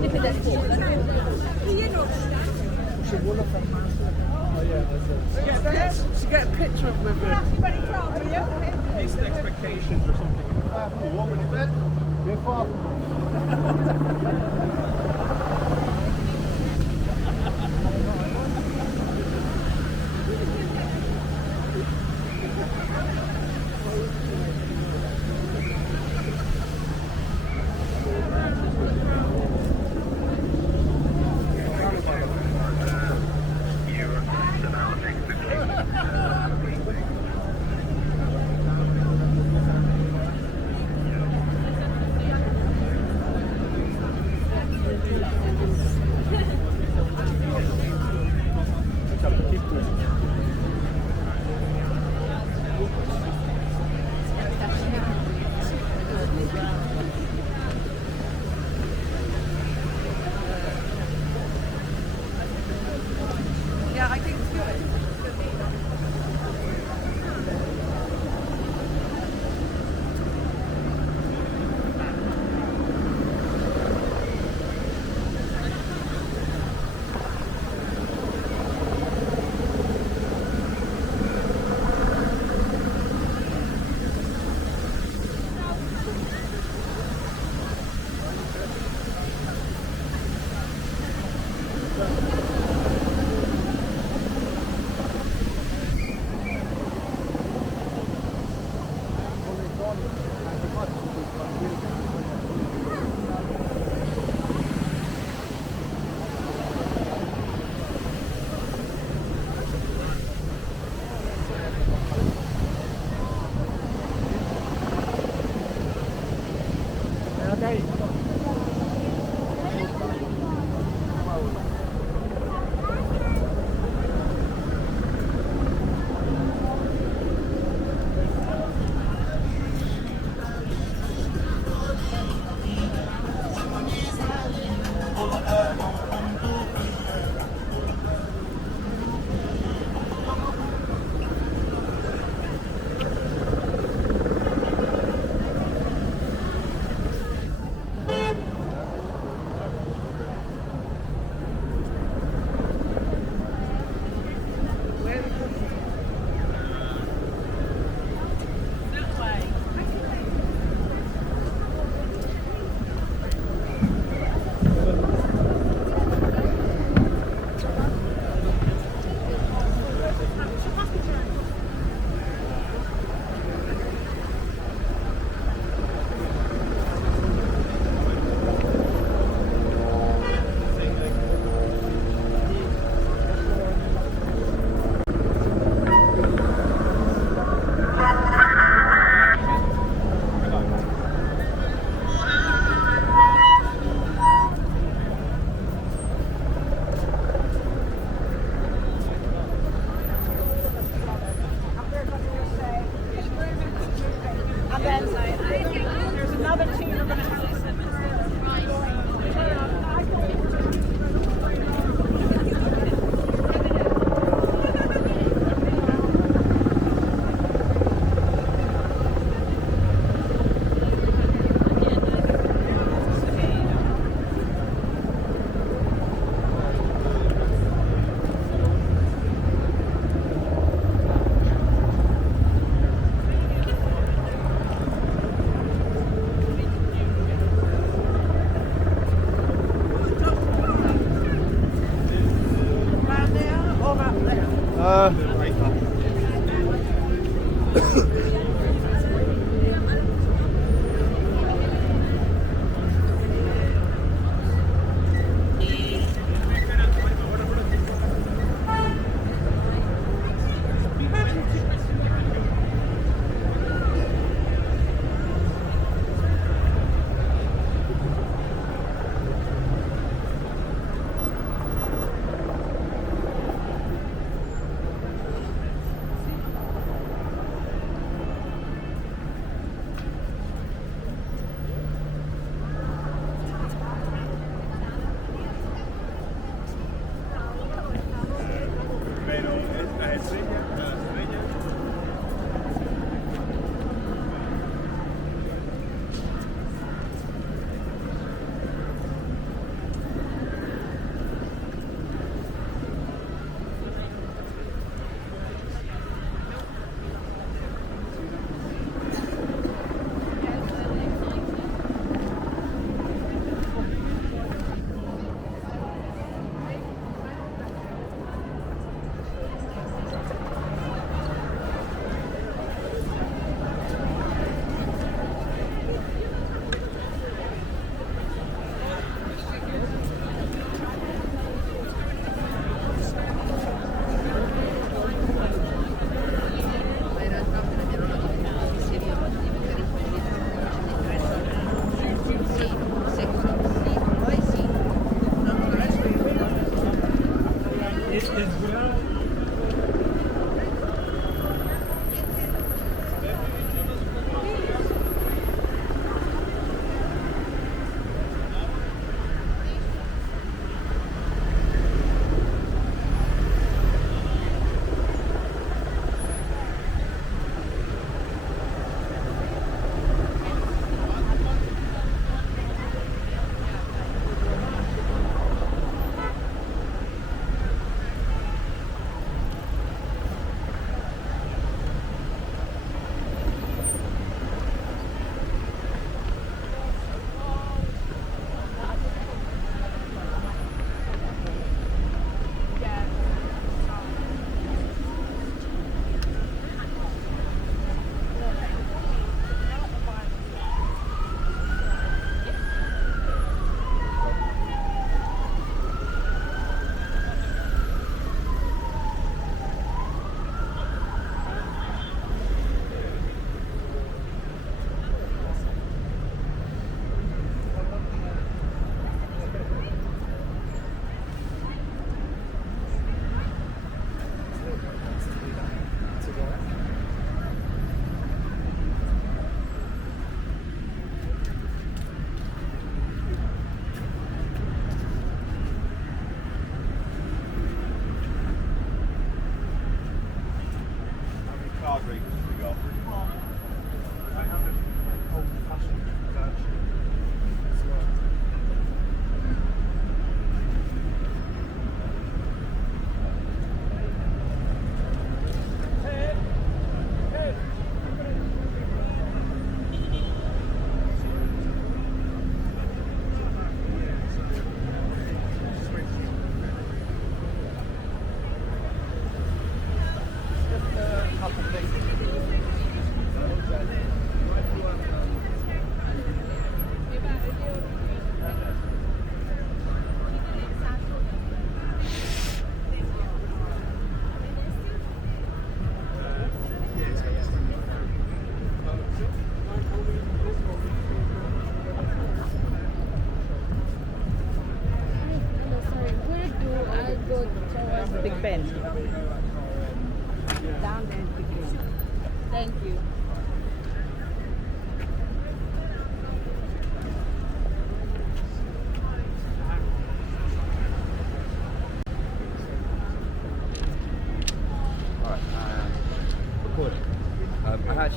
anything that's full. To get a picture with decent expectations or something. Woman in bed? You're far.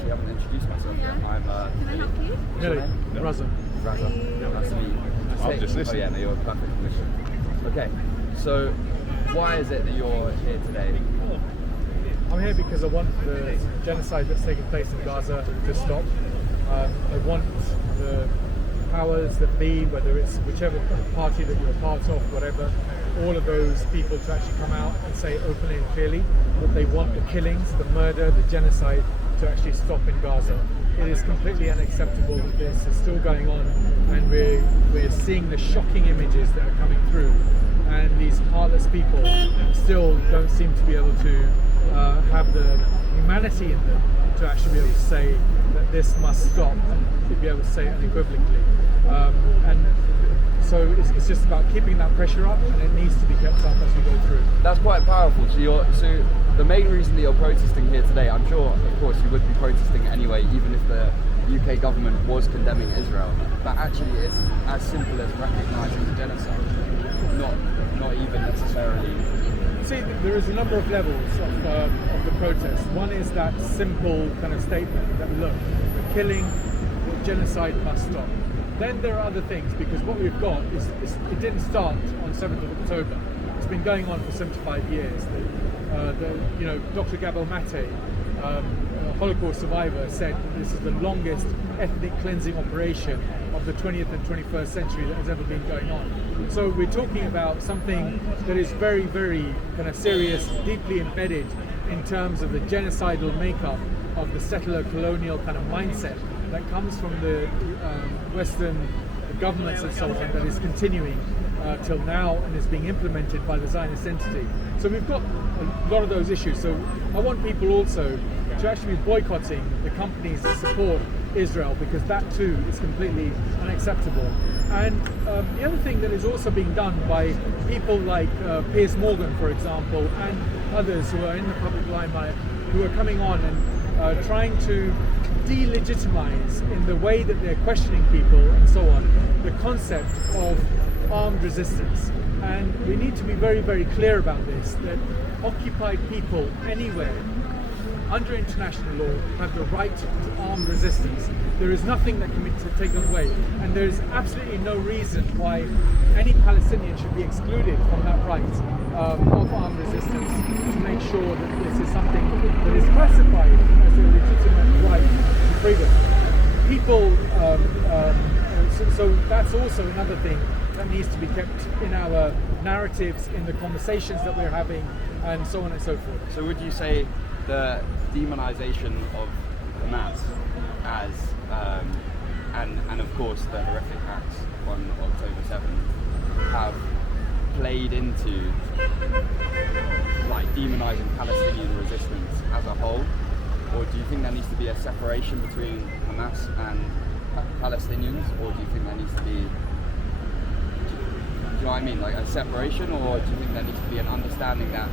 actually haven't introduced myself yet. I'm Can I help you? Raza. Raza. Nice to meet you. I'm just listening. Oh yeah, no, you're a perfect commission. Okay, so why is it that you're here today? I'm here because I want the genocide that's taking place in Gaza to stop. I want the powers that be, whether it's whichever party that you're a part of, whatever, all of those people to actually come out and say openly and clearly that they want the killings, the murder, the genocide to actually stop in Gaza. It is completely unacceptable that this is still going on, and we're seeing the shocking images that are coming through, and these heartless people still don't seem to be able to have the humanity in them to actually be able to say that this must stop, and to be able to say it unequivocally. And so it's just about keeping that pressure up, and it needs to be kept up as we go through. That's quite powerful. So the main reason that you're protesting here today, I'm sure, of course, you would be protesting anyway, even if the UK government was condemning Israel. But actually, it's as simple as recognising the genocide, not even necessarily. See, there is a number of levels of the protest. One is that simple kind of statement that, look, the killing, the genocide must stop. Then there are other things, because what we've got is it didn't start on 7th of October. It's been going on for 75 years. Dr. Gabor Mate, a Holocaust survivor, said this is the longest ethnic cleansing operation of the 20th and 21st century that has ever been going on. So we're talking about something that is very, very kind of serious, deeply embedded in terms of the genocidal makeup of the settler colonial kind of mindset that comes from the Western governments and so on, that is continuing till now and is being implemented by the Zionist entity. So we've got a lot of those issues. So I want people also to actually be boycotting the companies that support Israel, because that too is completely unacceptable. And the other thing that is also being done by people like Piers Morgan, for example, and others who are in the public limelight, who are coming on and trying to delegitimize in the way that they're questioning people and so on, the concept of armed resistance. And we need to be very, very clear about this, that occupied people anywhere under international law have the right to armed resistance. There is nothing that can be taken away, and there is absolutely no reason why any Palestinian should be excluded from that right of armed resistance, to make sure that this is something that is classified as a legitimate right to freedom. People, so that's also another thing that needs to be kept in our narratives, in the conversations that we're having, and so on and so forth. So would you say the demonization of Hamas as and of course the horrific acts on October 7th have played into like demonizing Palestinian resistance as a whole, or do you think there needs to be a separation between Hamas and Palestinians, or do you think there needs to be, do you know what I mean, like a separation, or do you think there needs to be an understanding that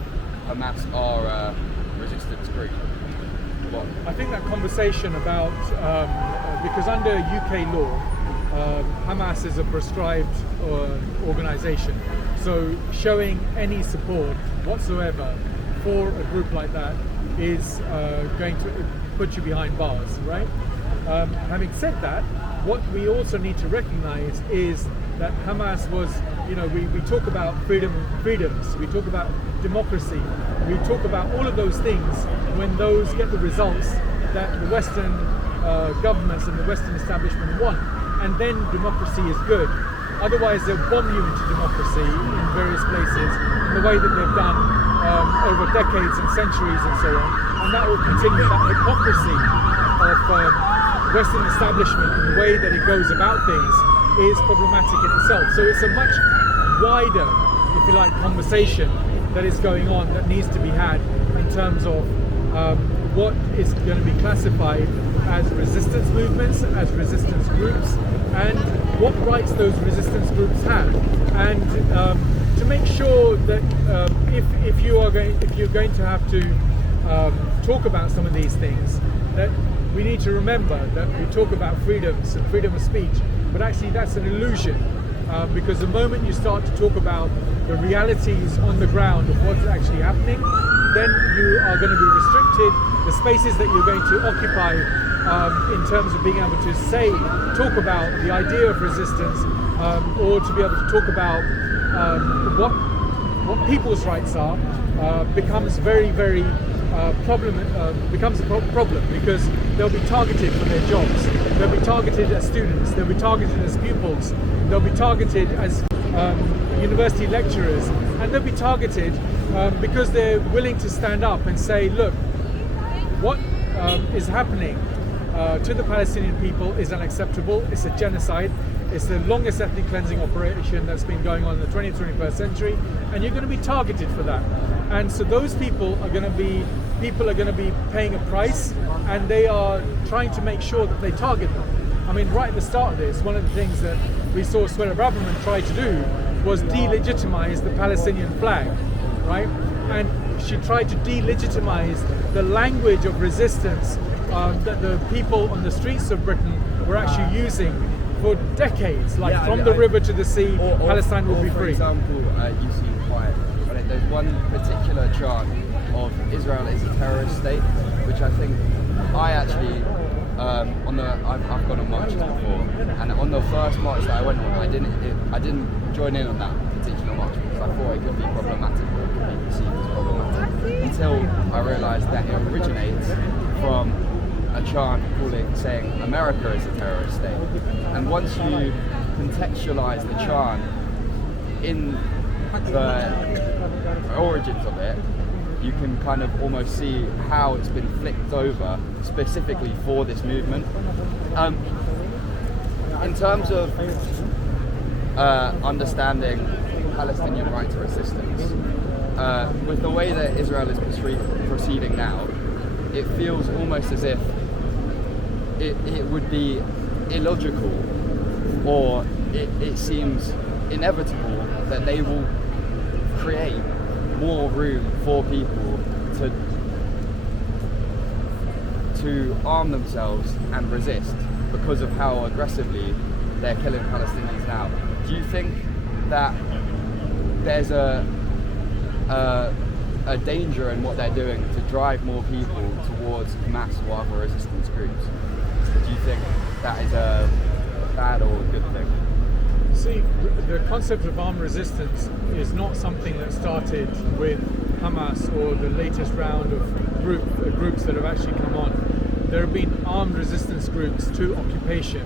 Hamas are a resistance group? What? I think that conversation about, because under UK law, Hamas is a proscribed organisation, so showing any support whatsoever for a group like that is going to put you behind bars, right? Having said that, what we also need to recognise is that Hamas was, we talk about freedoms, we talk about democracy, we talk about all of those things when those get the results that the Western governments and the Western establishment want, and then democracy is good. Otherwise they'll bomb you into democracy in various places in the way that they've done over decades and centuries and so on, and that will continue. That hypocrisy of Western establishment and the way that it goes about things is problematic in itself. So it's a much wider, if you like, conversation that is going on, that needs to be had in terms of what is going to be classified as resistance movements, as resistance groups, and what rights those resistance groups have, and to make sure that if you're going to have to talk about some of these things, that we need to remember that we talk about freedoms and freedom of speech, but actually that's an illusion, because the moment you start to talk about the realities on the ground of what's actually happening, then you are going to be restricted. The the spaces that you're going to occupy in terms of being able to talk about the idea of resistance, or to be able to talk about what people's rights are, becomes very, very becomes a problem, because they'll be targeted for their jobs, they'll be targeted as students, they'll be targeted as pupils, they'll be targeted as university lecturers, and they'll be targeted because they're willing to stand up and say, look, what is happening to the Palestinian people is unacceptable. It's a genocide. It's the longest ethnic cleansing operation that's been going on in the 20th, 21st century, and you're going to be targeted for that. And so those people are going to be paying a price, and they are trying to make sure that they target them. I mean, right at the start of this, one of the things that we saw Suella Braverman try to do was delegitimize the Palestinian flag, right? And she tried to delegitimize the language of resistance that the people on the streets of Britain were actually using for decades, like from the river to the sea, Palestine will be free. For example, you see quite, there's one particular chant of Israel is a terrorist state, which I think I actually, I've gone on marches before, and on the first march that I went on, I didn't join in on that particular march because I thought it could be problematic, or it could be perceived as problematic, until I realised that it originates from a chant saying America is a terrorist state. And once you contextualise the chant in the origins of it, you can kind of almost see how it's been flipped over specifically for this movement. In terms of understanding Palestinian right to resistance, with the way that Israel is proceeding now, it feels almost as if it would be illogical, or it seems inevitable that they will create more room for people to arm themselves and resist because of how aggressively they're killing Palestinians now. Do you think that there's a danger in what they're doing to drive more people towards Hamas or other resistance groups? Do you think that is a bad or a good thing? See, the concept of armed resistance is not something that started with Hamas or the latest round of groups that have actually come on. There have been armed resistance groups to occupation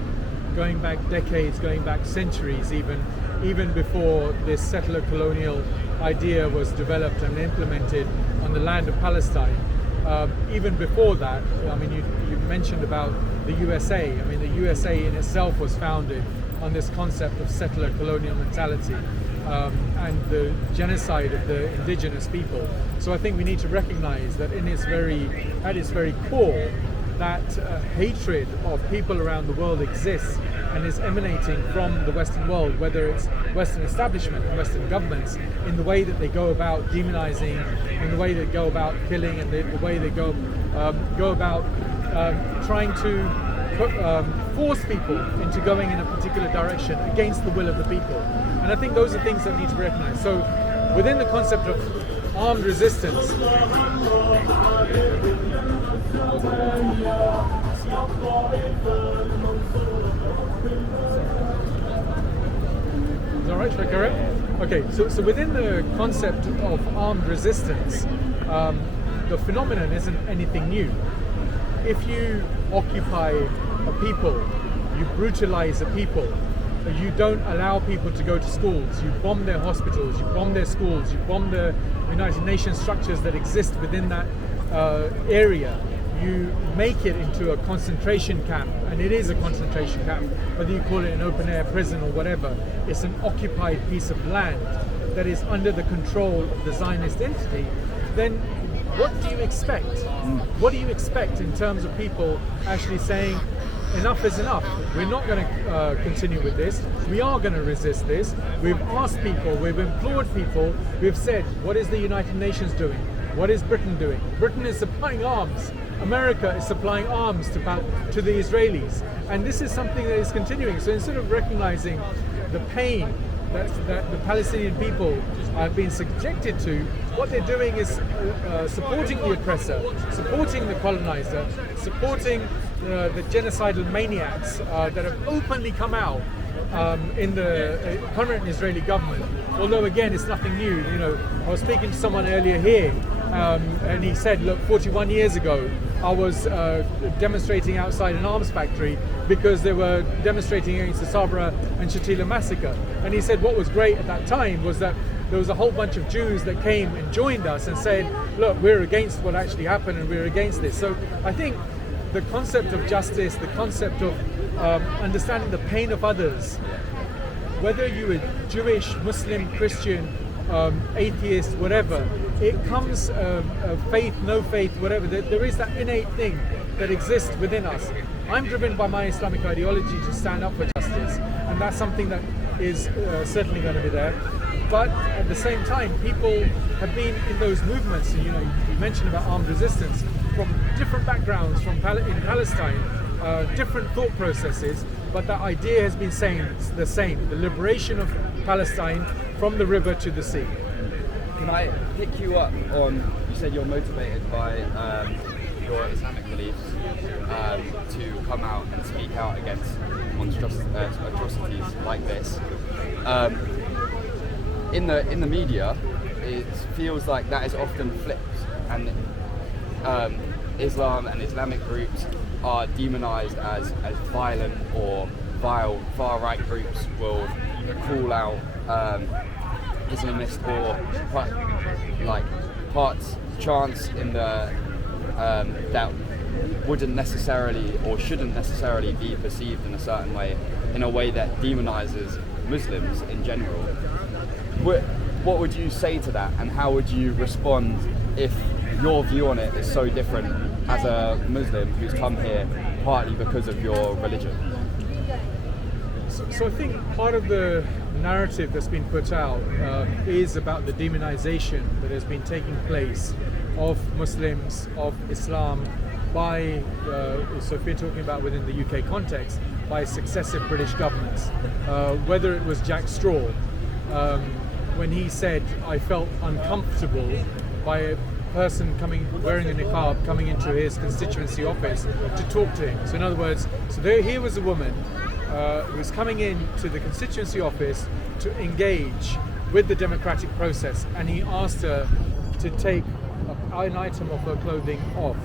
going back decades, going back centuries, even before this settler colonial idea was developed and implemented on the land of Palestine. Even before that, I mean, you mentioned about the USA. I mean, the USA in itself was founded on this concept of settler colonial mentality and the genocide of the indigenous people. So I think we need to recognize that at its very core, that hatred of people around the world exists and is emanating from the Western world, whether it's Western establishment and Western governments, in the way that they go about demonizing, in the way they go about killing, and the way they go about trying to force people into going in a particular direction against the will of the people. And I think those are things that need to be recognized. So within the concept of armed resistance, is that right? Should I carry on? Okay, so within the concept of armed resistance, the phenomenon isn't anything new. If you occupy a people, you brutalize a people, you don't allow people to go to schools, you bomb their hospitals, you bomb their schools, you bomb the United Nations structures that exist within that area, you make it into a concentration camp, and it is a concentration camp, whether you call it an open air prison or whatever. It's an occupied piece of land that is under the control of the Zionist entity. Then what do you expect? What do you expect in terms of people actually saying, enough is enough, we're not going to continue with this, we are going to resist this? We've asked people, we've implored people, we've said, what is the United Nations doing? What is Britain doing? Britain is supplying arms. America is supplying arms to the Israelis. And this is something that is continuing. So instead of recognizing the pain that the Palestinian people have been subjected to, what they're doing is supporting the oppressor, supporting the colonizer, supporting the genocidal maniacs that have openly come out in the current Israeli government. Although again, it's nothing new. You know, I was speaking to someone earlier here, and he said, look, 41 years ago, I was demonstrating outside an arms factory because they were demonstrating against the Sabra and Shatila massacre. And he said what was great at that time was that there was a whole bunch of Jews that came and joined us and said, look, we're against what actually happened and we're against this. So I think the concept of justice, the concept of understanding the pain of others, whether you're Jewish, Muslim, Christian, atheist, whatever, it comes faith, no faith, whatever. There is that innate thing that exists within us. I'm driven by my Islamic ideology to stand up for justice, and that's something that is certainly going to be there. But at the same time, people have been in those movements, and you mentioned about armed resistance, from different backgrounds, in Palestine, different thought processes, but that idea has been saying the same: the liberation of Palestine from the river to the sea. Can I pick you up on, you said you're motivated by your Islamic beliefs to come out and speak out against atrocities like this. In the media, it feels like that is often flipped, and Islam and Islamic groups are demonized as violent or vile. Far-right groups will call out Islamist or chants in the that wouldn't necessarily or shouldn't necessarily be perceived in a certain way, in a way that demonizes Muslims in general. What would you say to that, and how would you respond if your view on it is so different as a Muslim who's come here partly because of your religion? So I think part of the narrative that's been put out is about the demonization that has been taking place of Muslims, of Islam, by, so if we're talking about within the UK context, by successive British governments. Whether it was Jack Straw, when he said, I felt uncomfortable by a person wearing a niqab coming into his constituency office to talk to him. So in other words, here was a woman who was coming in to the constituency office to engage with the democratic process, and he asked her to take an item of her clothing off.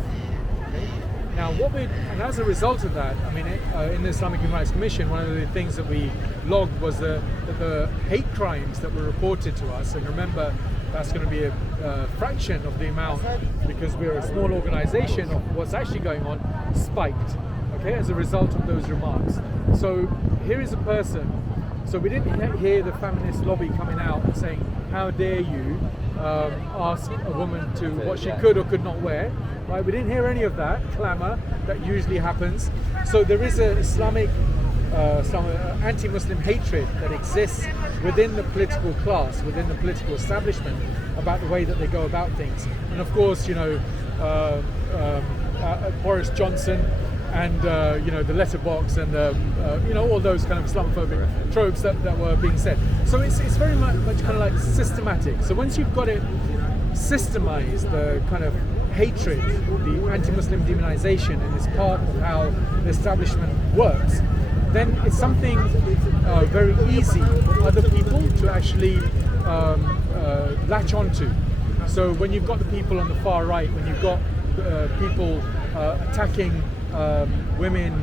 Okay? Now, and as a result of that, I mean, in the Islamic Human Rights Commission, one of the things that we logged was the hate crimes that were reported to us. And remember, that's going to be a fraction of the amount, because we're a small organization, of what's actually going on, spiked, okay, as a result of those remarks. So here is a person, so we didn't hear the feminist lobby coming out and saying, how dare you ask a woman to what she could or could not wear, right? We didn't hear any of that clamour that usually happens. So there is a Islamic, some anti-Muslim hatred that exists within the political class, within the political establishment, about the way that they go about things. And of course, Boris Johnson and the letterbox and all those kind of Islamophobic tropes that were being said. So it's very much kind of like systematic. So once you've got it systemized, the kind of hatred, the anti-Muslim demonization, and it's part of how the establishment works, then it's something very easy for other people to actually latch onto. So when you've got the people on the far right, when you've got people attacking women,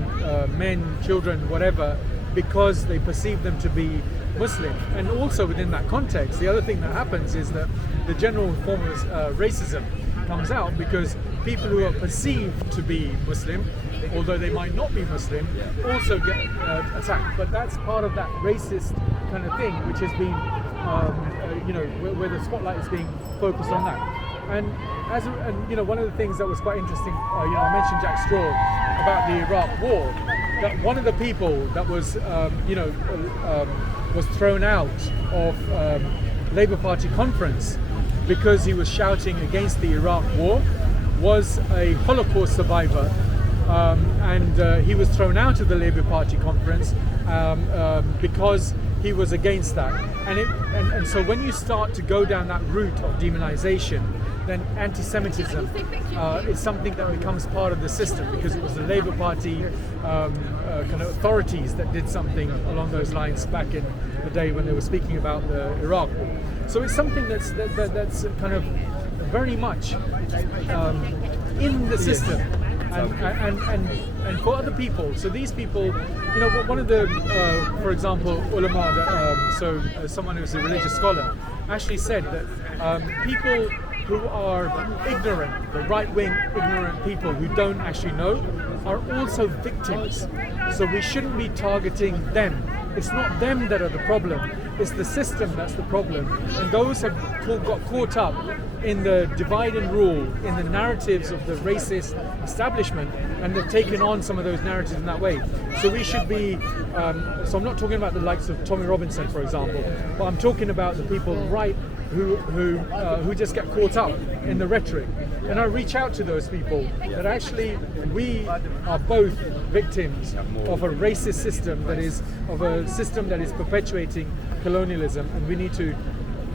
men, children, whatever, because they perceive them to be Muslim. And also within that context, the other thing that happens is that the general form of racism comes out, because people who are perceived to be Muslim, although they might not be Muslim, also get attacked. But that's part of that racist kind of thing, which has been, where the spotlight is being focused on that. And one of the things that was quite interesting, I mentioned Jack Straw about the Iraq War. That one of the people that was, was thrown out of Labour Party conference because he was shouting against the Iraq War was a Holocaust survivor and he was thrown out of the Labour Party conference because he was against that. And so when you start to go down that route of demonization, then anti-Semitism is something that becomes part of the system, because it was the Labour Party kind of authorities that did something along those lines back in the day when they were speaking about the Iraq war. So it's something that's kind of very much in the system. And for other people, so these people, you know, one of the, for example, ulama, someone who's a religious scholar, actually said that people who are ignorant, the right-wing ignorant people who don't actually know, are also victims. So we shouldn't be targeting them. It's not them that are the problem, it's the system that's the problem. And those have got caught up in the divide and rule, in the narratives of the racist establishment, and they've taken on some of those narratives in that way. So we should be, so I'm not talking about the likes of Tommy Robinson, for example, but I'm talking about the people right who just get caught up in the rhetoric. And I reach out to those people that actually we are both victims of a racist system that is perpetuating colonialism, and we need to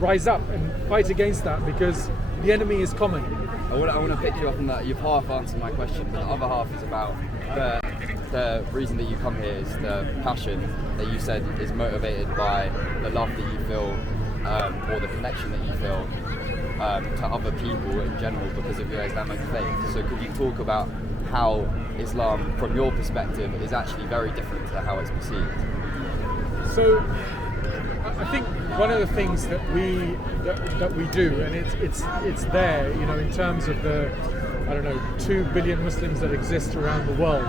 rise up and fight against that, because the enemy is common. I want to pick you up on that. You've half answered my question, but the other half is about the reason that you come here is the passion that you said is motivated by the love that you feel, or the connection that you feel to other people in general because of your Islamic faith. So could you talk about how Islam, from your perspective, is actually very different to how it's perceived? So I think one of the things that we do, and it's there, you know, in terms of the 2 billion Muslims that exist around the world,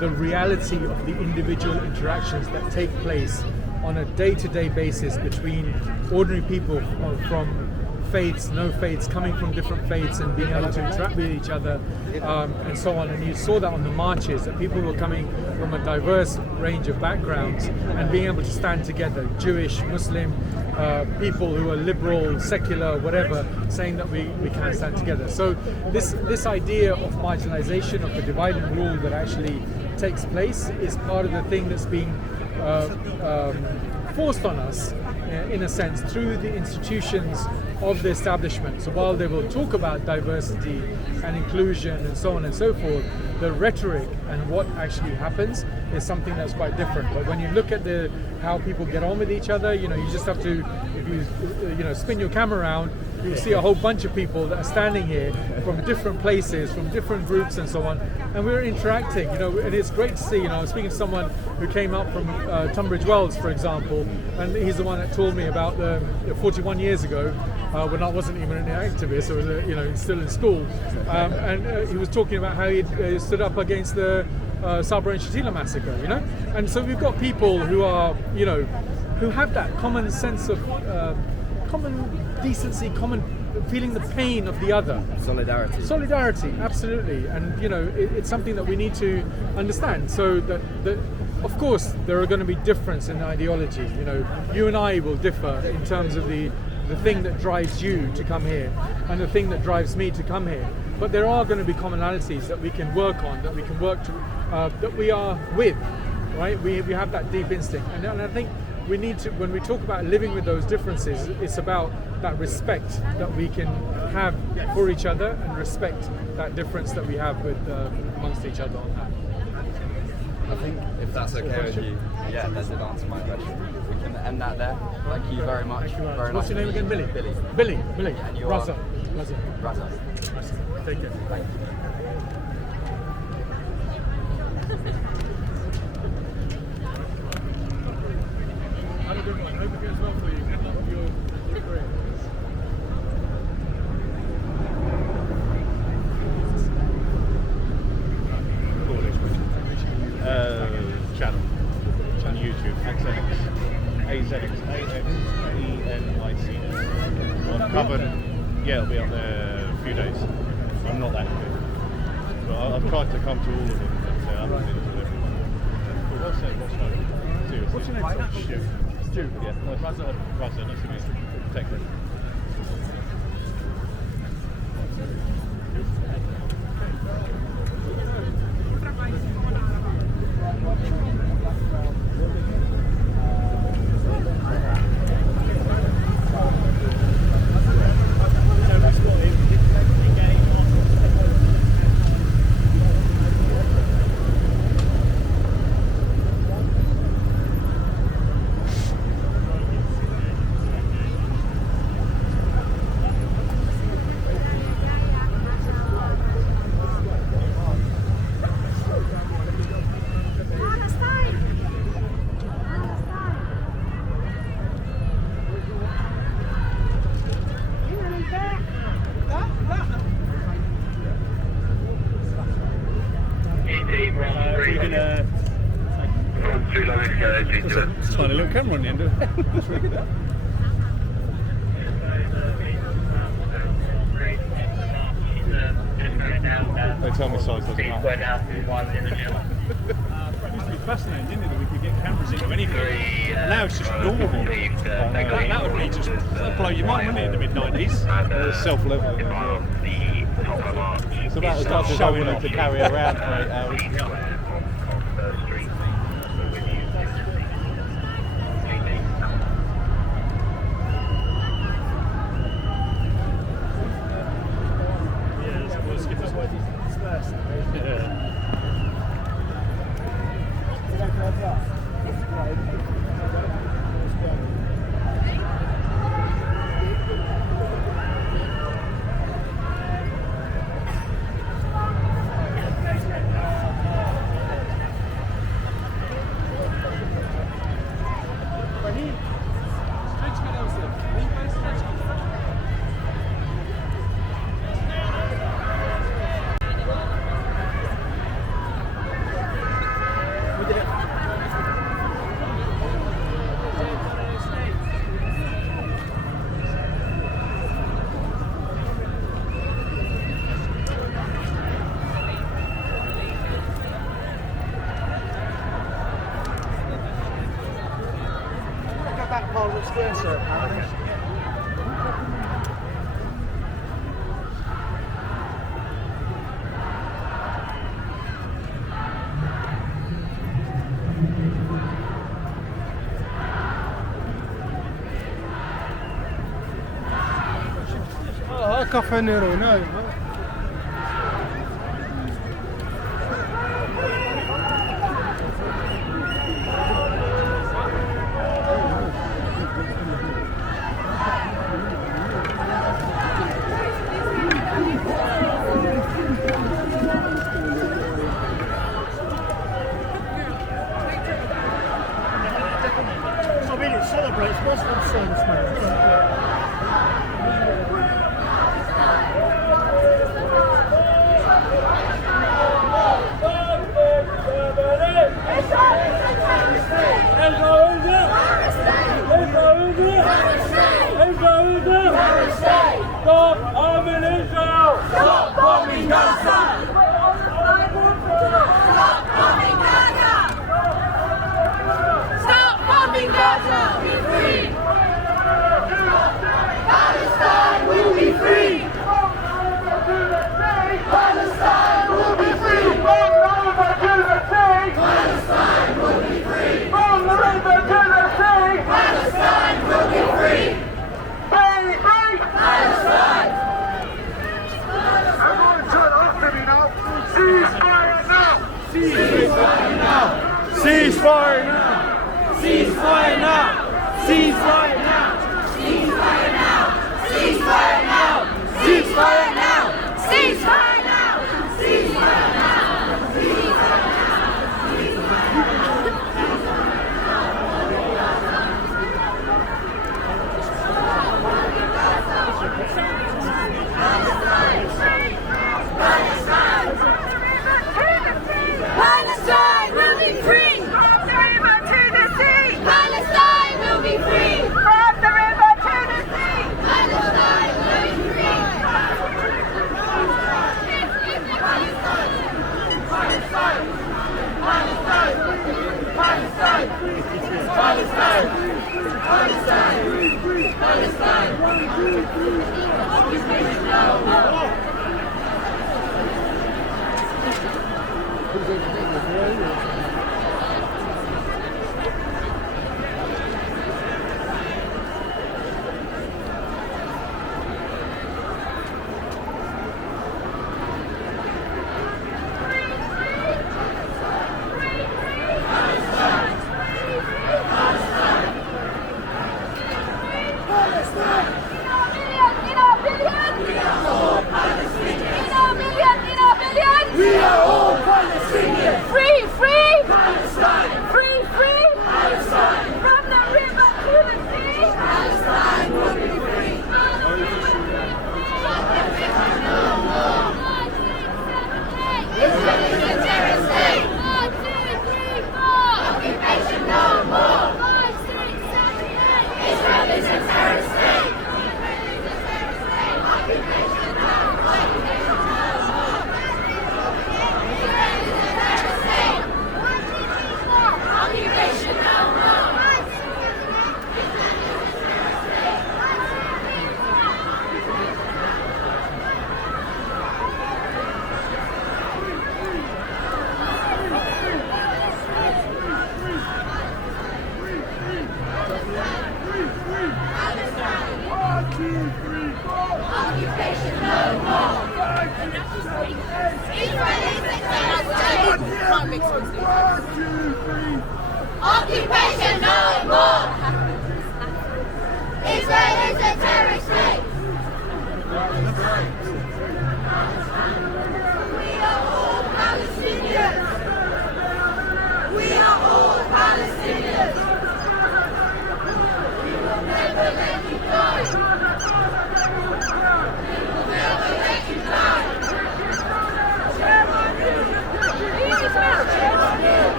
the reality of the individual interactions that take place on a day-to-day basis between ordinary people from faiths, no faiths, coming from different faiths, and being able to interact with each other, and so on. And you saw that on the marches, that people were coming from a diverse range of backgrounds and being able to stand together, Jewish, Muslim, people who are liberal, secular, whatever, saying that we can stand together. So this idea of marginalization, of the divide and rule that actually takes place, is part of the thing that's being forced on us, in a sense, through the institutions of the establishment. So while they will talk about diversity and inclusion and so on and so forth, the rhetoric and what actually happens is something that's quite different. But when you look at how people get on with each other, you know, you just have to, if you spin your camera around, you'll see a whole bunch of people that are standing here from different places, from different groups and so on, and we're interacting, you know, and it's great to see. You know, I was speaking to someone who came up from Tunbridge Wells, for example, and he's the one that told me about 41 years ago, when I wasn't even an activist, or still in school, and he was talking about how he stood up against the Sabra and Shatila massacre, you know, and so we've got people who are, you know, who have that common sense of common decency, common feeling the pain of the other. Solidarity, absolutely. And you know, it's something that we need to understand. So that of course there are going to be difference in ideology. You know, you and I will differ in terms of the thing that drives you to come here and the thing that drives me to come here. But there are going to be commonalities that we can work on, that we can work to, that we are with, right? We have that deep instinct, and I think we need to, when we talk about living with those differences, it's about that respect that we can have for each other and respect that difference that we have with amongst each other on that. I think if that's okay with you, yeah, that did answer my question. We can end that there. Thank you very much. Very What's your name again? Billy. Billy. And you Raza. Raza. Take care. Thank you. Have a good one. Hope it goes well for you. Good luck with your career. Channel on YouTube, AZX, I've covered, it'll be up there a few days. I'm not that good, but I've tried to come to all of them, but I haven't been to everyone. What's your name? Stu. Yeah, nice to meet you. Take care. looking at a tiny little camera on the end of it. That's really good, that. They tell me size doesn't matter. It used to be fascinating, didn't it, that we could get cameras into anything. Now it's just normal. That would be just blow your mind, wouldn't it, in the mid-90s? It's self-leveling. It's about as much as I wanted to carry around for 8 hours. Caffè nero, no? I mean, it celebrates Muslim servicemen. Stop bombing Israel! Stop bombing Gaza! Stop bombing Gaza! Stop bombing Gaza! Be free! Palestine will be free! Palestine will be free! Palestine will be free! Palestine will be free! Palestine! Everyone turn off to me now. Ceasefire now. Ceasefire now. Ceasefire now! Ceasefire now! Ceasefire now! Ceasefire now! Ceasefire now! Ceasefire now! Ceasefire now! Ceasefire now! Palestine will be free! Palestine will be free!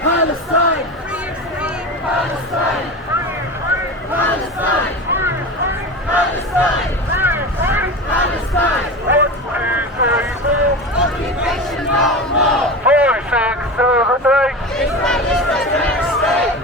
Palestine! Palestine! Palestine! Palestine! Palestine! Occupation no more! 4673. Israel is a terrorist state!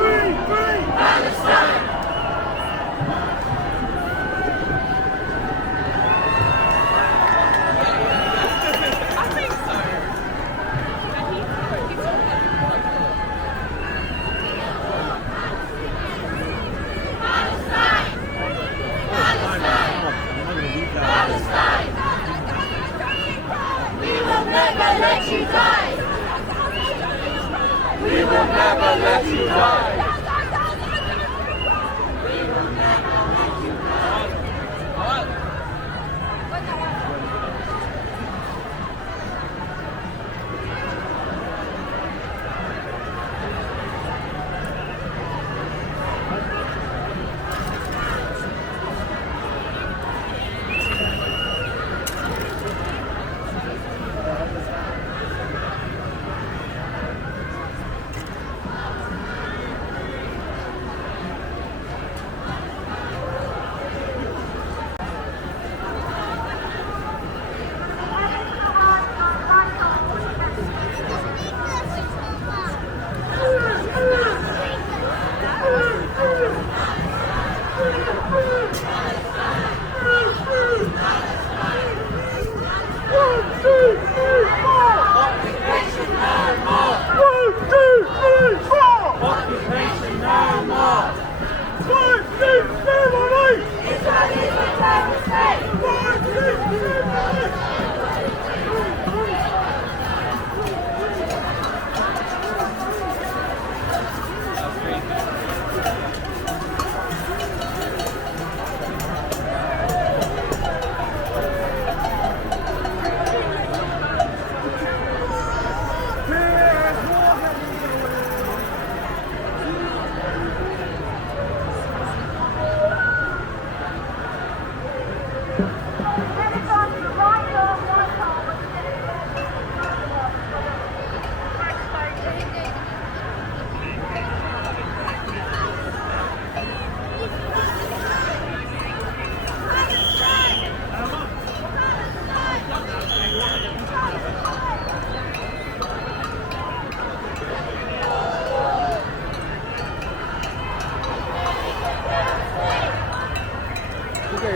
3, 3!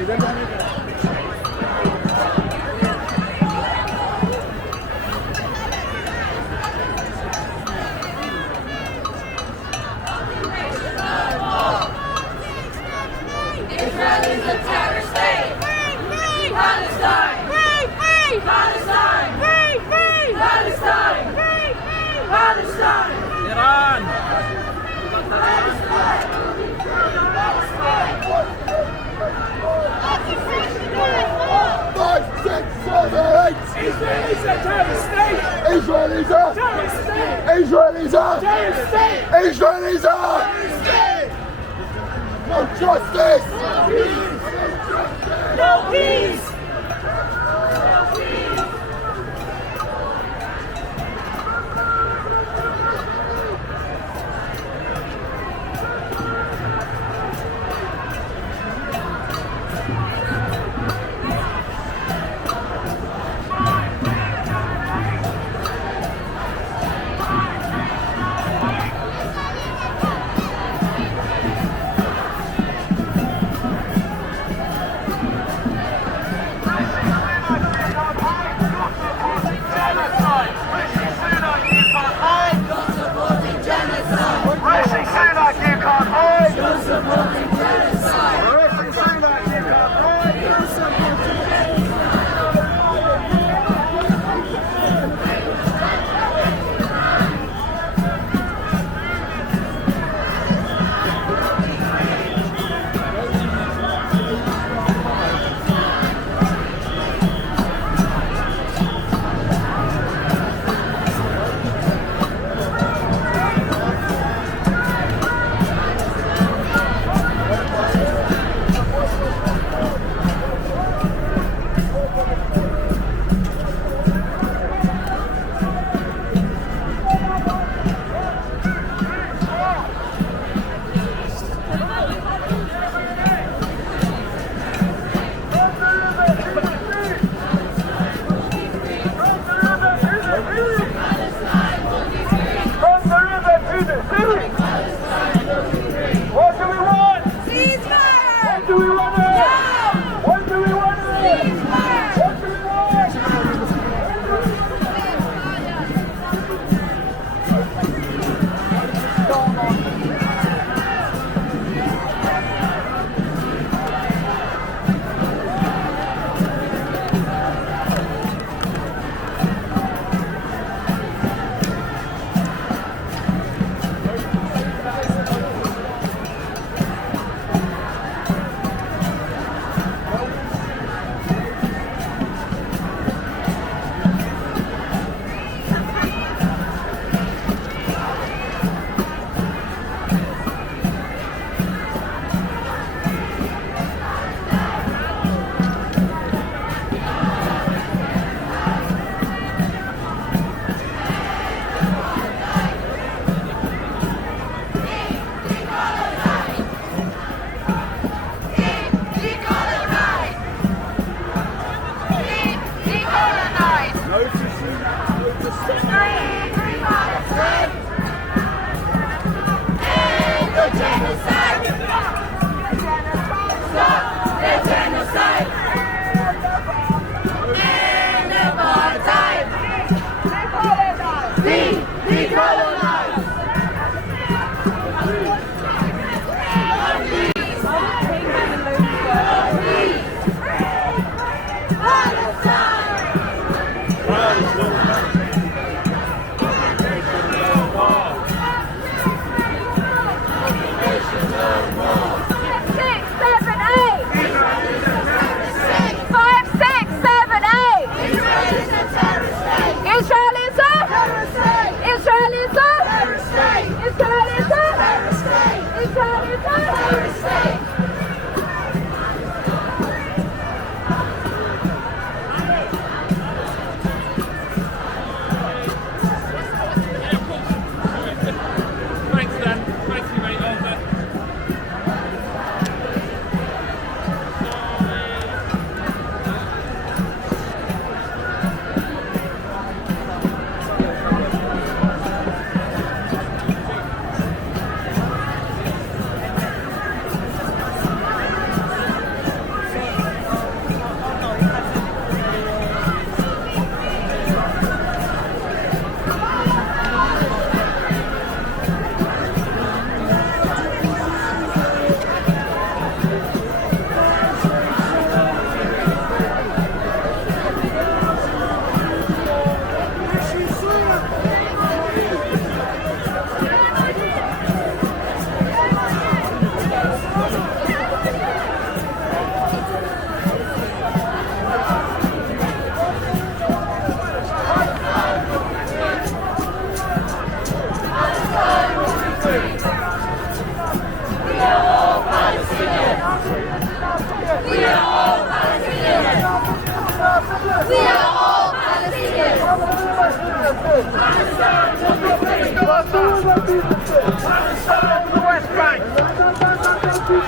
Israel is a terrorist state. Palestine. Palestine. Palestine. Palestine. Iran. Israel is a terrorist state. Israel is a terrorist state. Israel is a terrorist state. Israel is a terrorist state. No justice. No peace.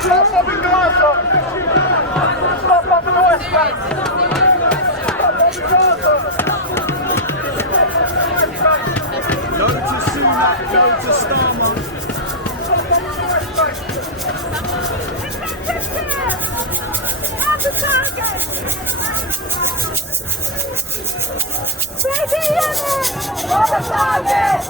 Stop bombing Gaza! Stop bombing the West Bank! Stop bombing Gaza! No to Sunak, no to Starmer. Stop bombing the West Bank! On the target! Baby unit! On the target!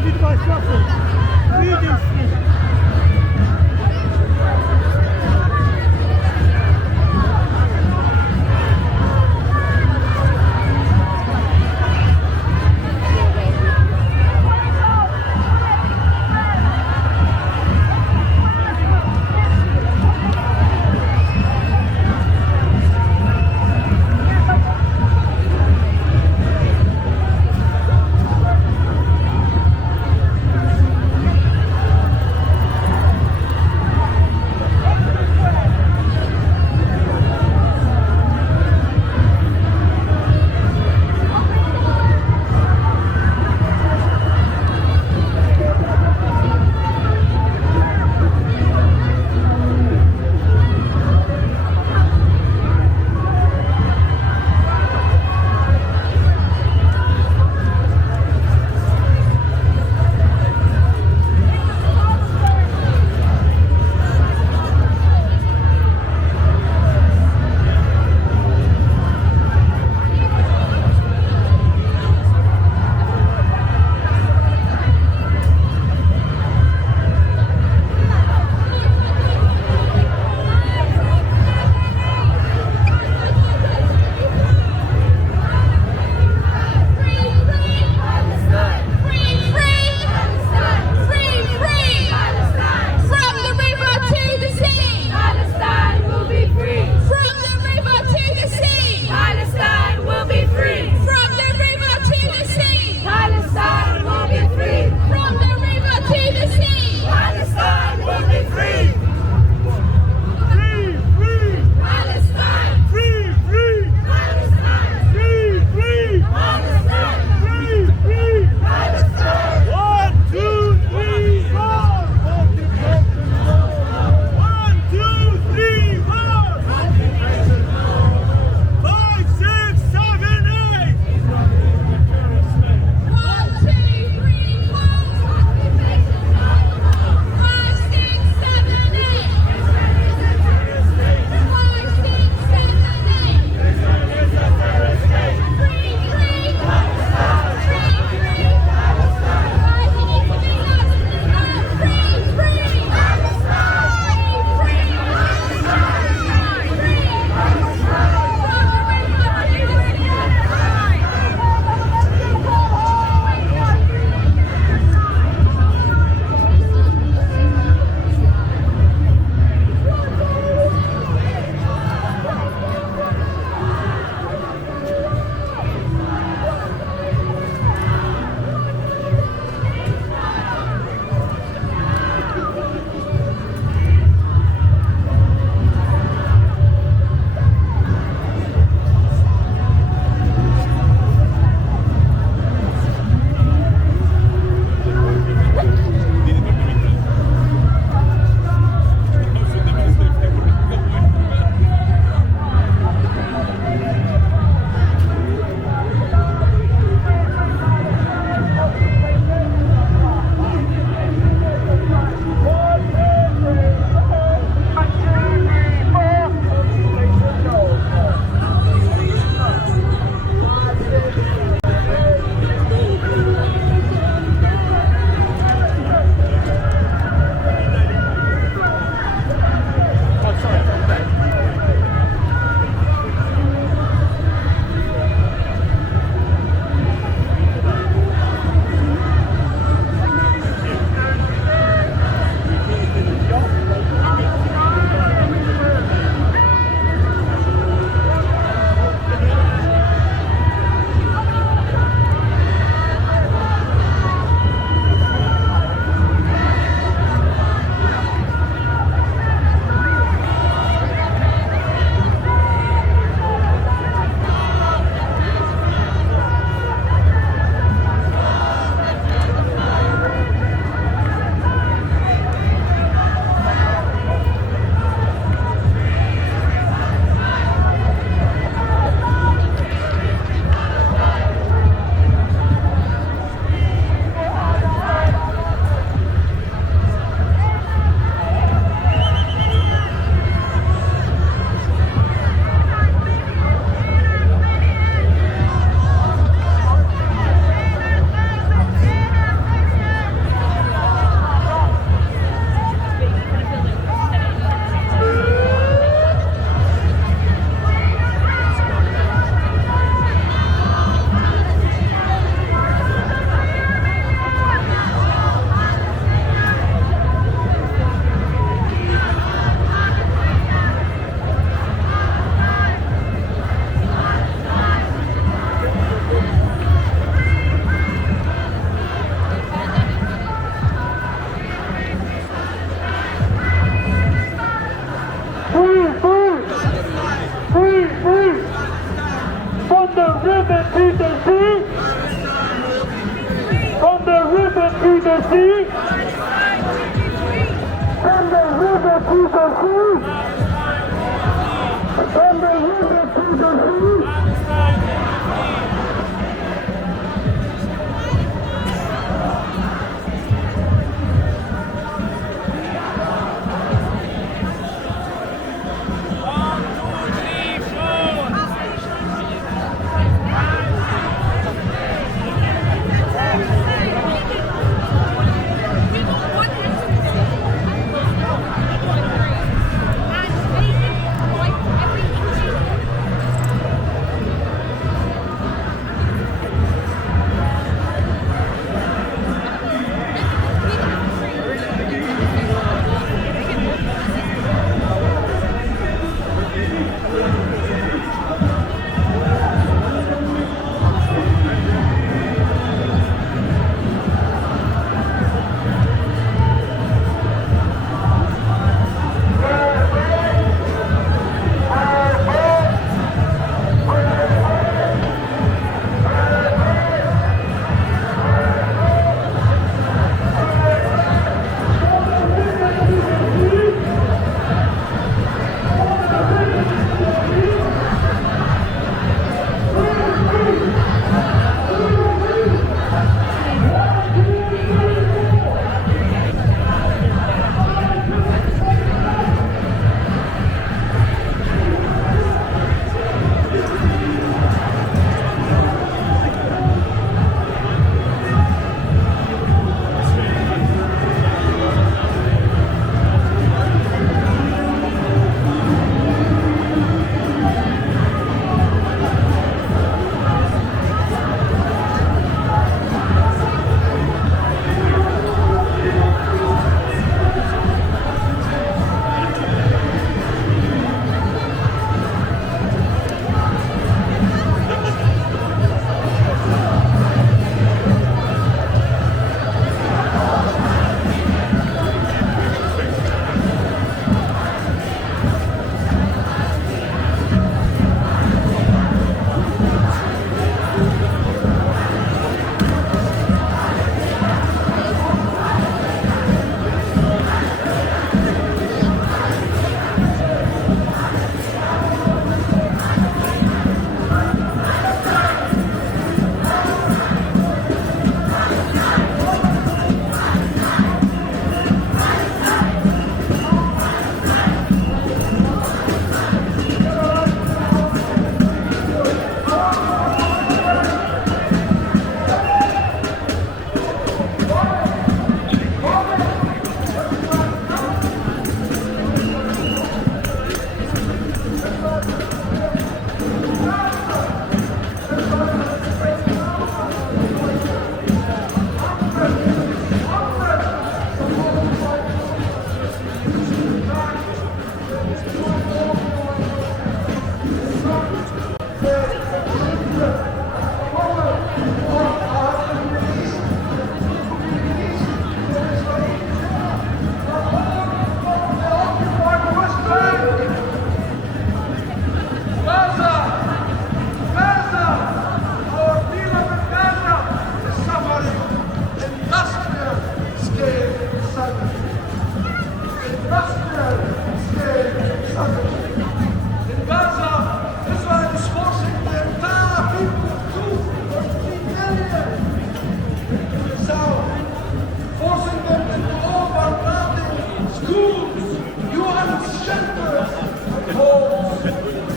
targeted by Brussels. Leading street.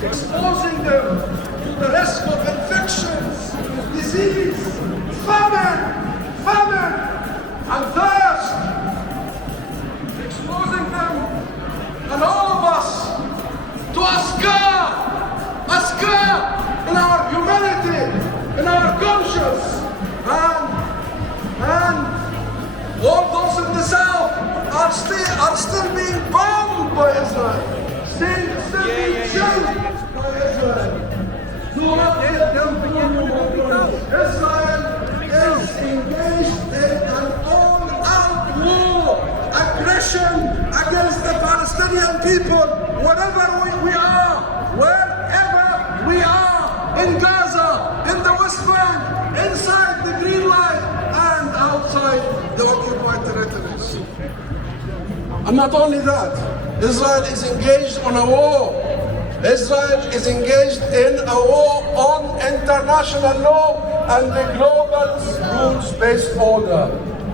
exposing them to the risk of infections, disease, famine, and thirst. Exposing them and all of us to a scar in our humanity, in our conscience, and all those in the south are still being bombed by Israel. Still being shelled by Israel. Israel is engaged in an all-out war, aggression against the Palestinian people, wherever we are, in Gaza, in the West Bank, inside the Green Line, and outside the occupied Palestinians. And not only that, Israel is engaged on a war. Israel is engaged in a war on international law and the global rules-based order.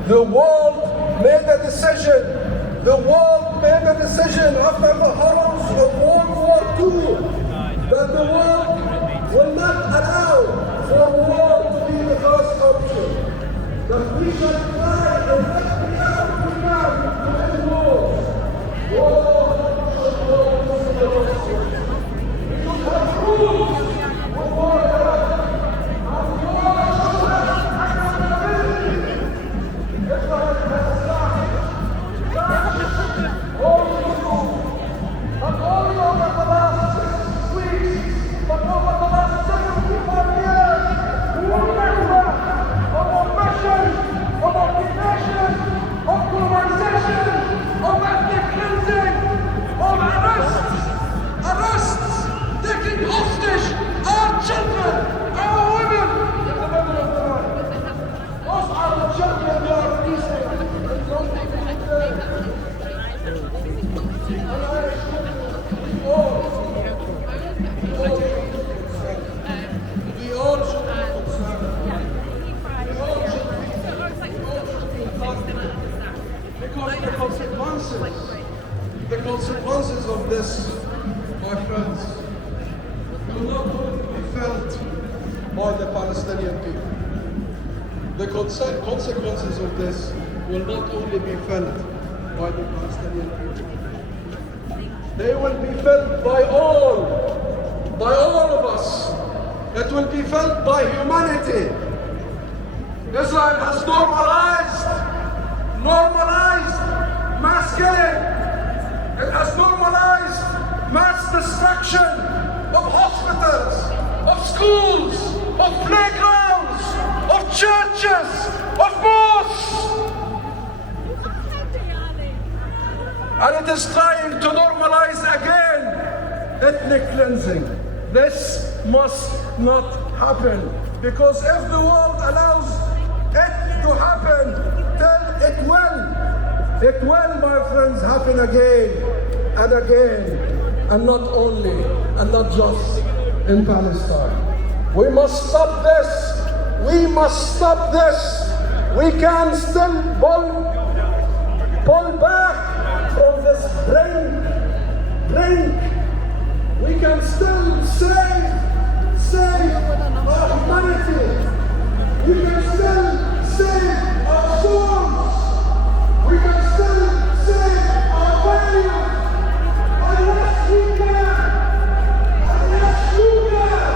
The world made a decision. The world made a decision after the horrors of World War II that the world will not allow for war to be the first option. That we shall try and let the African to end wars. War should go to the West. We should have rules for war. And war should have accountability. Israel has started. All we do, not only over the last 6 weeks, but over the last 75 years, remember of oppression, of occupation, of colonization, of ethnic cleansing, of arrests, taking hostage our children, our women. Those are the children they are releasing. We all should be concerned. Because the consequences of this, my friends, will not only be felt by the Palestinian people. The consequences of this will not only be felt by the Palestinian people. They will be felt by all of us. It will be felt by humanity. Israel has normalized mass killing. It has normalized mass destruction of hospitals, of schools, of playgrounds, of churches, of mosques. And it is trying to normalize again ethnic cleansing. This must not happen, because if the world allows it to happen, then it will, my friends, happen again and again, and not just in Palestine. We must stop this. We must stop this. We can still pull back from this brink. We can still save our humanity. We can still save our souls. We can still save our values. And yes, we can. And yes, you can.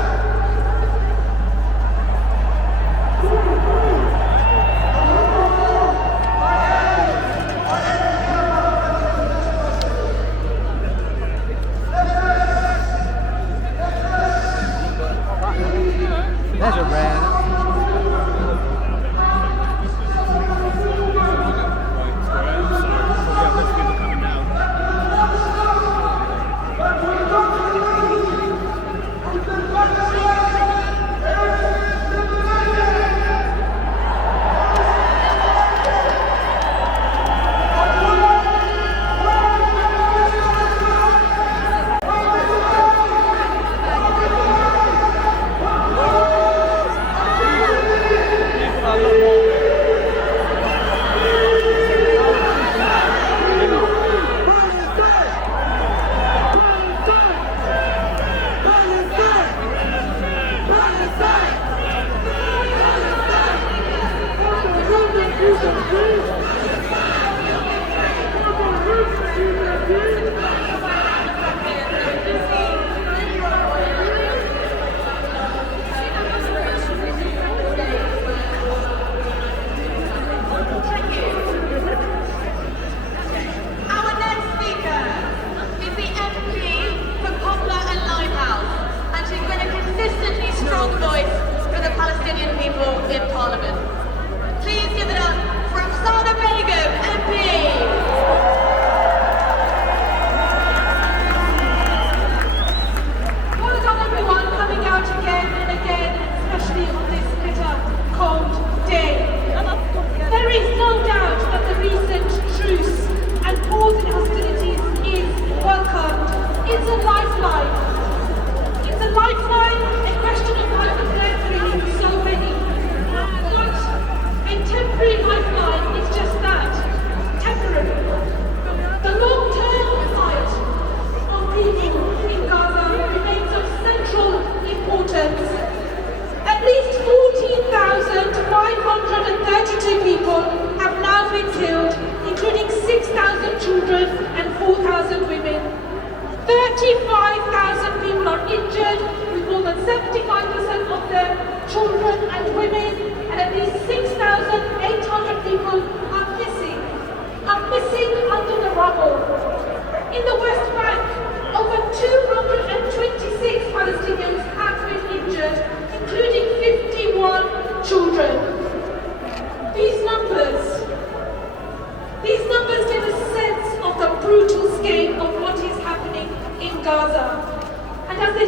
I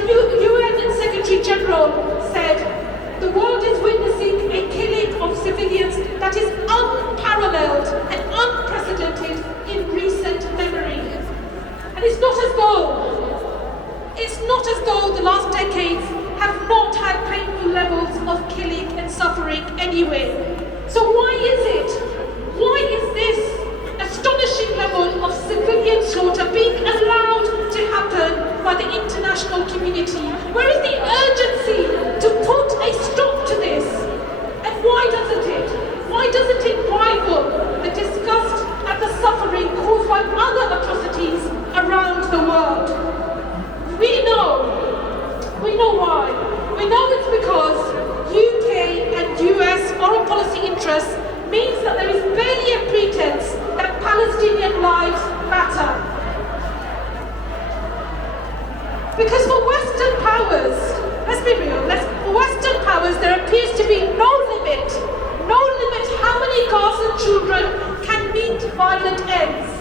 UN Secretary General said, the world is witnessing a killing of civilians that is unparalleled and unprecedented in recent memory. And it's not as though the last decades have not had painful levels of killing and suffering anywhere. So why is it? Why is this astonishing level of civilian slaughter being allowed to happen by the international community? Where is the urgency to put a stop to this? And why doesn't it? Why doesn't it rival the disgust at the suffering caused by other atrocities around the world? We know why. We know it's because UK and US foreign policy interests means that there is barely a pretense that Palestinian lives matter. Because for Western powers, let's be real, for Western powers there appears to be no limit how many Gaza children can meet violent ends.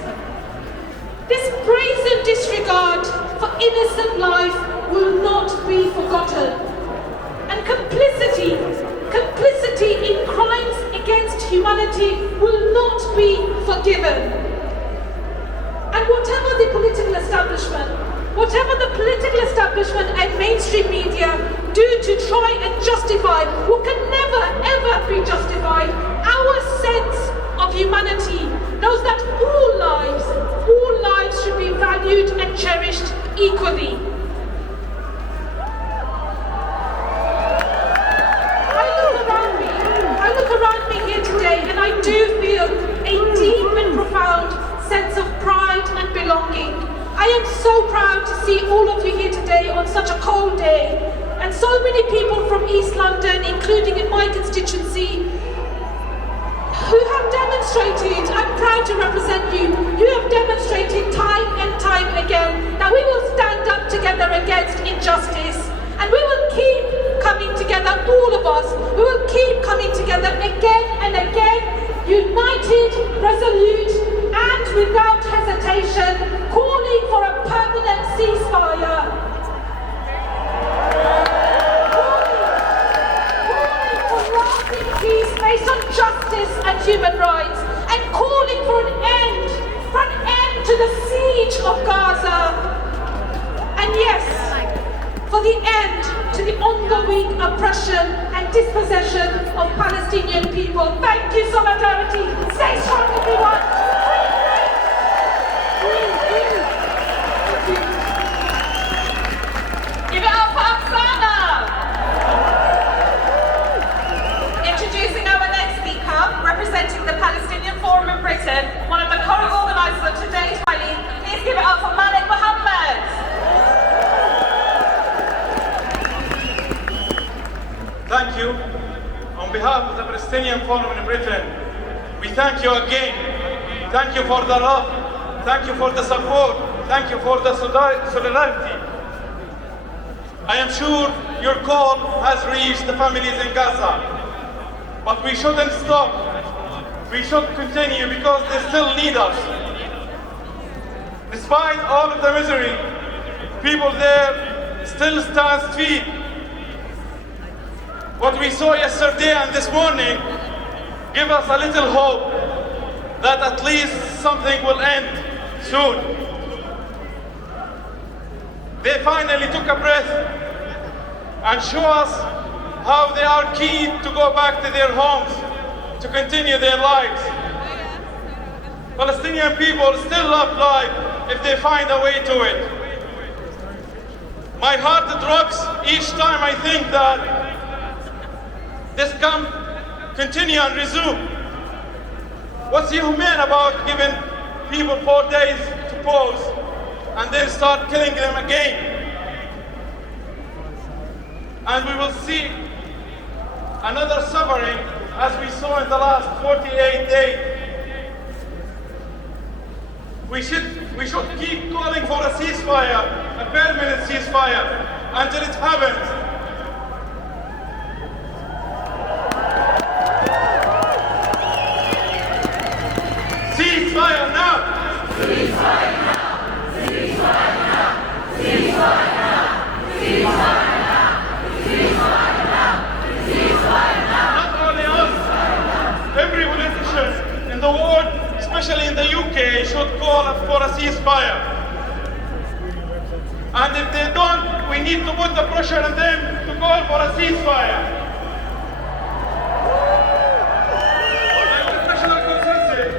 This brazen disregard for innocent life will not be forgotten. And complicity in crimes against humanity will not be forgiven. And whatever the political establishment and mainstream media do to try and justify what can never ever be justified, our sense of humanity knows that all lives should be valued and cherished equally. I look around me here today and I do feel a deep and profound sense of pride and belonging. I am so proud to see all of you here today on such a cold day, and so many people from East London, including in my constituency, who have demonstrated, I'm proud to represent you, you have demonstrated time and time again that we will stand up together against injustice, and we will keep coming together, all of us, we will keep coming together again and again, united, resolute, and without hesitation, calling for a permanent ceasefire. Calling for lasting peace based on justice and human rights, and calling for an end to the siege of Gaza. And yes, for the end to the ongoing oppression and dispossession of Palestinian people. Thank you, solidarity. Stay strong, everyone. Give it up for Oksana. Introducing our next speaker, representing the Palestinian Forum in Britain, one of the co-organisers of today's rally. Please give it up for Malik Mohammed. Thank you. On behalf of the Palestinian Forum in Britain, we thank you again. Thank you for the love. Thank you for the support. Thank you for the solidarity. I am sure your call has reached the families in Gaza. But we shouldn't stop. We should continue because they still need us. Despite all of the misery, people there still stand feet. What we saw yesterday and this morning give us a little hope that at least something will end soon. They finally took a breath and show us how they are keen to go back to their homes, to continue their lives. Palestinian people still love life if they find a way to it. My heart drops each time I think that this can continue and resume. What's inhumane about giving people 4 days to pause and then start killing them again? And we will see another suffering as we saw in the last 48 days. We should keep calling for a ceasefire, a permanent ceasefire, until it happens. Ceasefire now! Ceasefire now! Ceasefire now! Ceasefire now! especially in the UK, should call for a ceasefire. And if they don't, we need to put the pressure on them to call for a ceasefire. The international consensus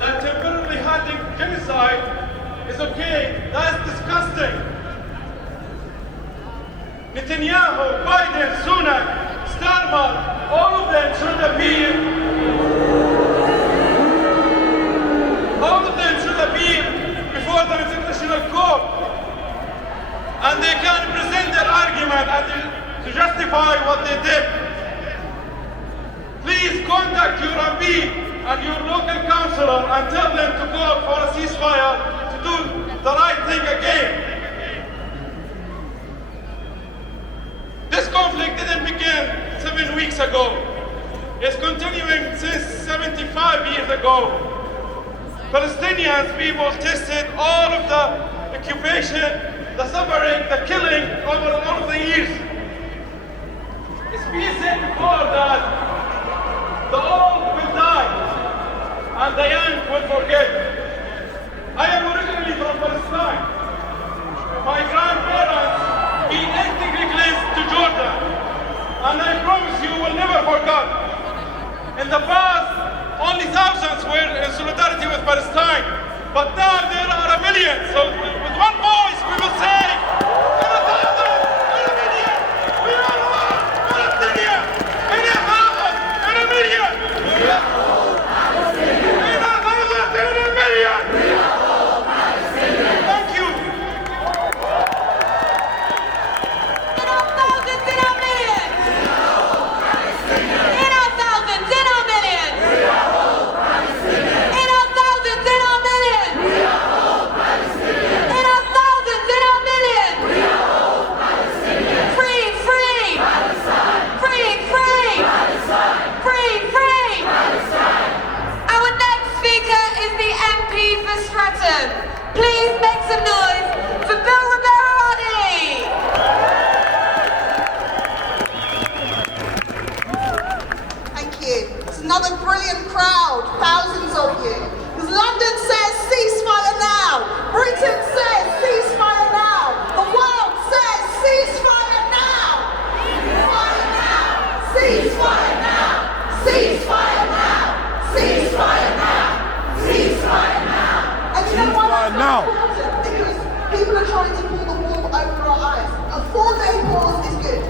that temporarily handling genocide is okay. That's disgusting. Netanyahu, Biden, Sunak, Starmer, all of them should appear. All of them should appear before the international court, and they can present their argument and to justify what they did. Please contact your MP and your local councillor and tell them to call for a ceasefire to do the right thing again. This conflict didn't begin 7 weeks ago. It's continuing since 75 years ago. Palestinians people tested all of the occupation, the suffering, the killing over all of the years. It's been said before that the old will die and the young will forget. I am originally from Palestine. My grandparents ethnically to Jordan, and I promise you will never forget. In the past, only thousands were in solidarity with Palestine, but now there are a million. So with one voice we will say, in a thousand, in a million, we are one Palestinian. In a thousand, in a million, we are all Palestinians. In a thousand, in a million, we are all Palestinians. Thank you. Please make some noise for Bill Ribera-Roddy. Thank you. It's another brilliant crowd, thousands of you. Because London says ceasefire now. Britain says ceasefire now. The world says ceasefire now. Ceasefire now. Ceasefire now. Ceasefire now. Ceasefire now. And you know what? Now. Because people are trying to pull the wool over our eyes. A 4-day pause is good.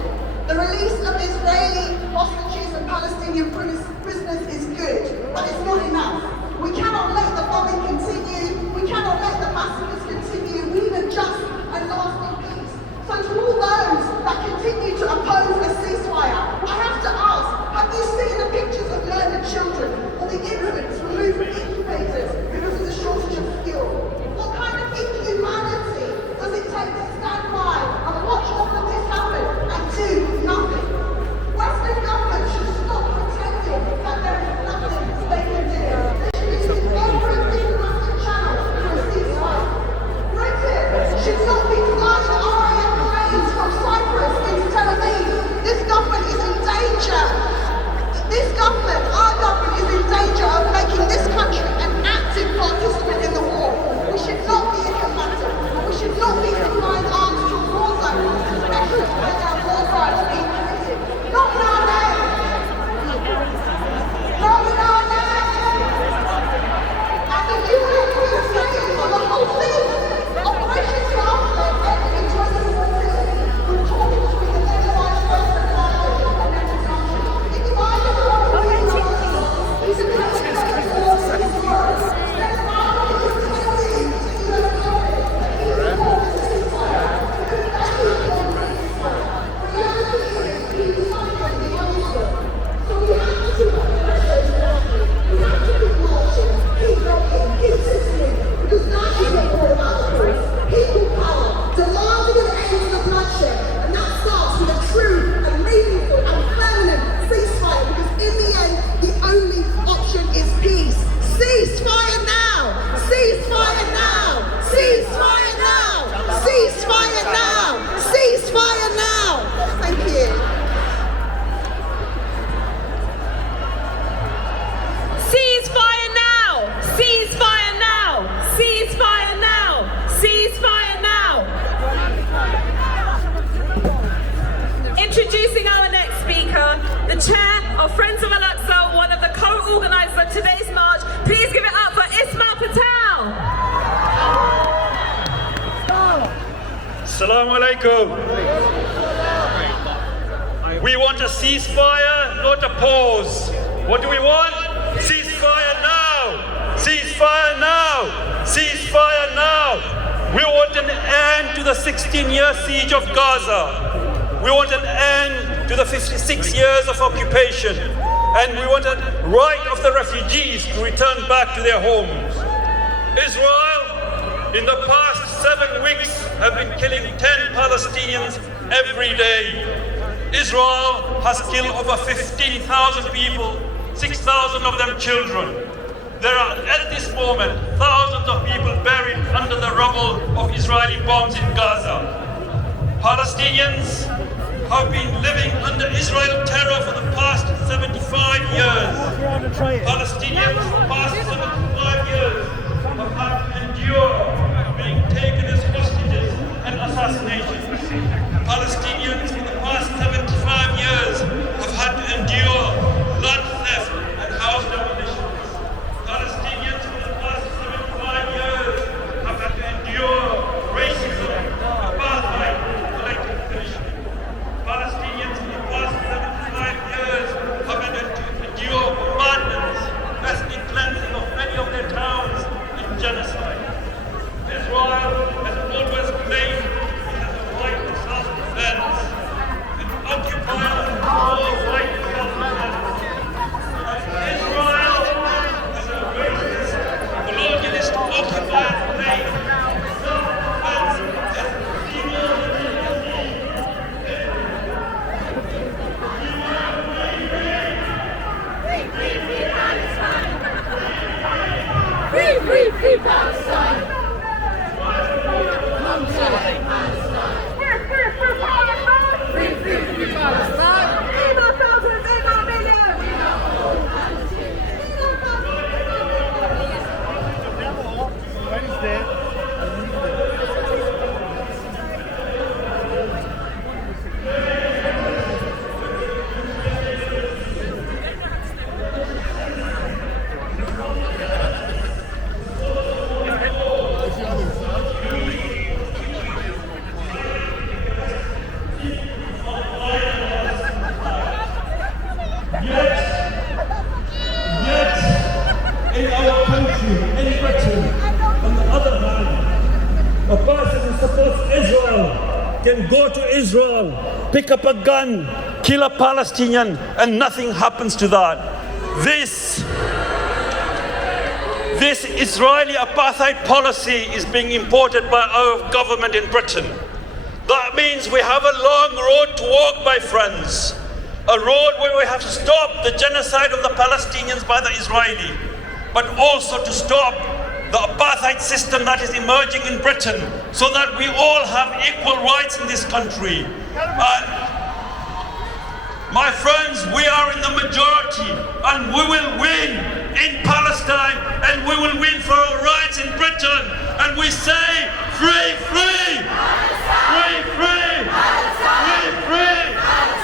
The release of Israeli hostages and Palestinian prisoners is good, but it's not enough. We cannot let the bombing continue. We cannot let the massacres continue. We need a just and lasting peace. So to all those that continue to oppose a ceasefire, I have to ask, have you seen the pictures of learned children or the infants removed from incubators because of the shortage of fuel? What kind of inhumanity does it take to stand by and watch all of this happen and do nothing? Western governments should stop pretending that there is Assalamu alaikum. We want a ceasefire, not a pause. What do we want? Ceasefire now! Ceasefire now! Ceasefire now! We want an end to the 16-year siege of Gaza. We want an end to the 56 years of occupation. And we want a right of the refugees to return back to their homes. Israel, in the past 7 weeks, have been killing 10 Palestinians every day. Israel has killed over 15,000 people, 6,000 of them children. There are, at this moment, thousands of people buried under the rubble of Israeli bombs in Gaza. Palestinians have been living under Israel terror for the past 75 years. Palestinians for the past 75 years have had to endure being taken as hostages and assassinations. Palestinians for the past 75 years have had to endure blood theft and house demolitions. Palestinians for the past 75 years have had to endure racism, apartheid, collective punishment. Palestinians for the past 75 years have had to endure bombardments, ethnic cleansing of many of their towns, and genocide. Israel has always claimed it has a right to self-defense. An occupier has no right to self-defense. Israel is a racist, colonialist occupier claim self-defense as legal Free Palestine! Free Palestine! in our country, in Britain, on the other hand, a person who supports Israel can go to Israel, pick up a gun, kill a Palestinian, and nothing happens to that. This Israeli apartheid policy is being imported by our government in Britain. That means we have a long road to walk, my friends. A road where we have to stop the genocide of the Palestinians by the Israeli, but also to stop the apartheid system that is emerging in Britain, so that we all have equal rights in this country. My friends, we are in the majority, and we will win in Palestine, and we will win for our rights in Britain. And we say, free, free! Free, free! Free, free!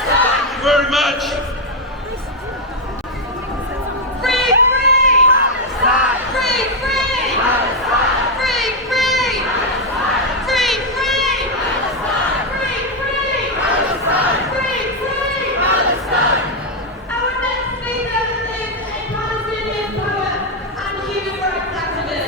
Thank you very much. Free, free! Free, free! Free, free! Free, free! Free, free! Free, free! Our next speaker is a Palestinian poet and human rights activist.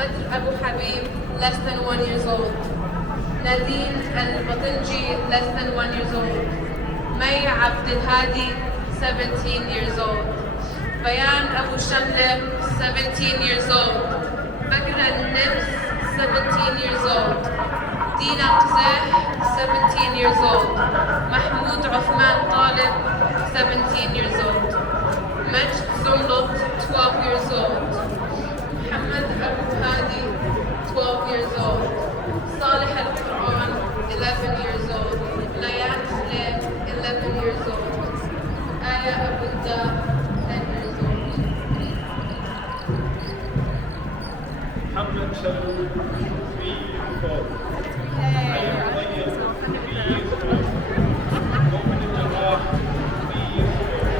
Badr Abu Habib, less than 1 year old. Nadine Al-Batinji, less than 1 year old. May Abdel Hadi, 17 years old. Bayan Abu Shamle, 17 years old. Bakr Al-Nibs, 17 years old. Dina Qzeh, 17 years old. Mahmoud Uthman Talib, 17 years old. Majd Zumlut, 12 years old. Muhammad Abu Hadi, 12 years old. Salih Al-Quran, 11 years old. Layat Khaled, 11 years old. Aya Abu Da, 10 years old. Muhammad Shalom, 3 years old. Ali Tayyib, 3 years old. Muhammad Jawad, 3 years old.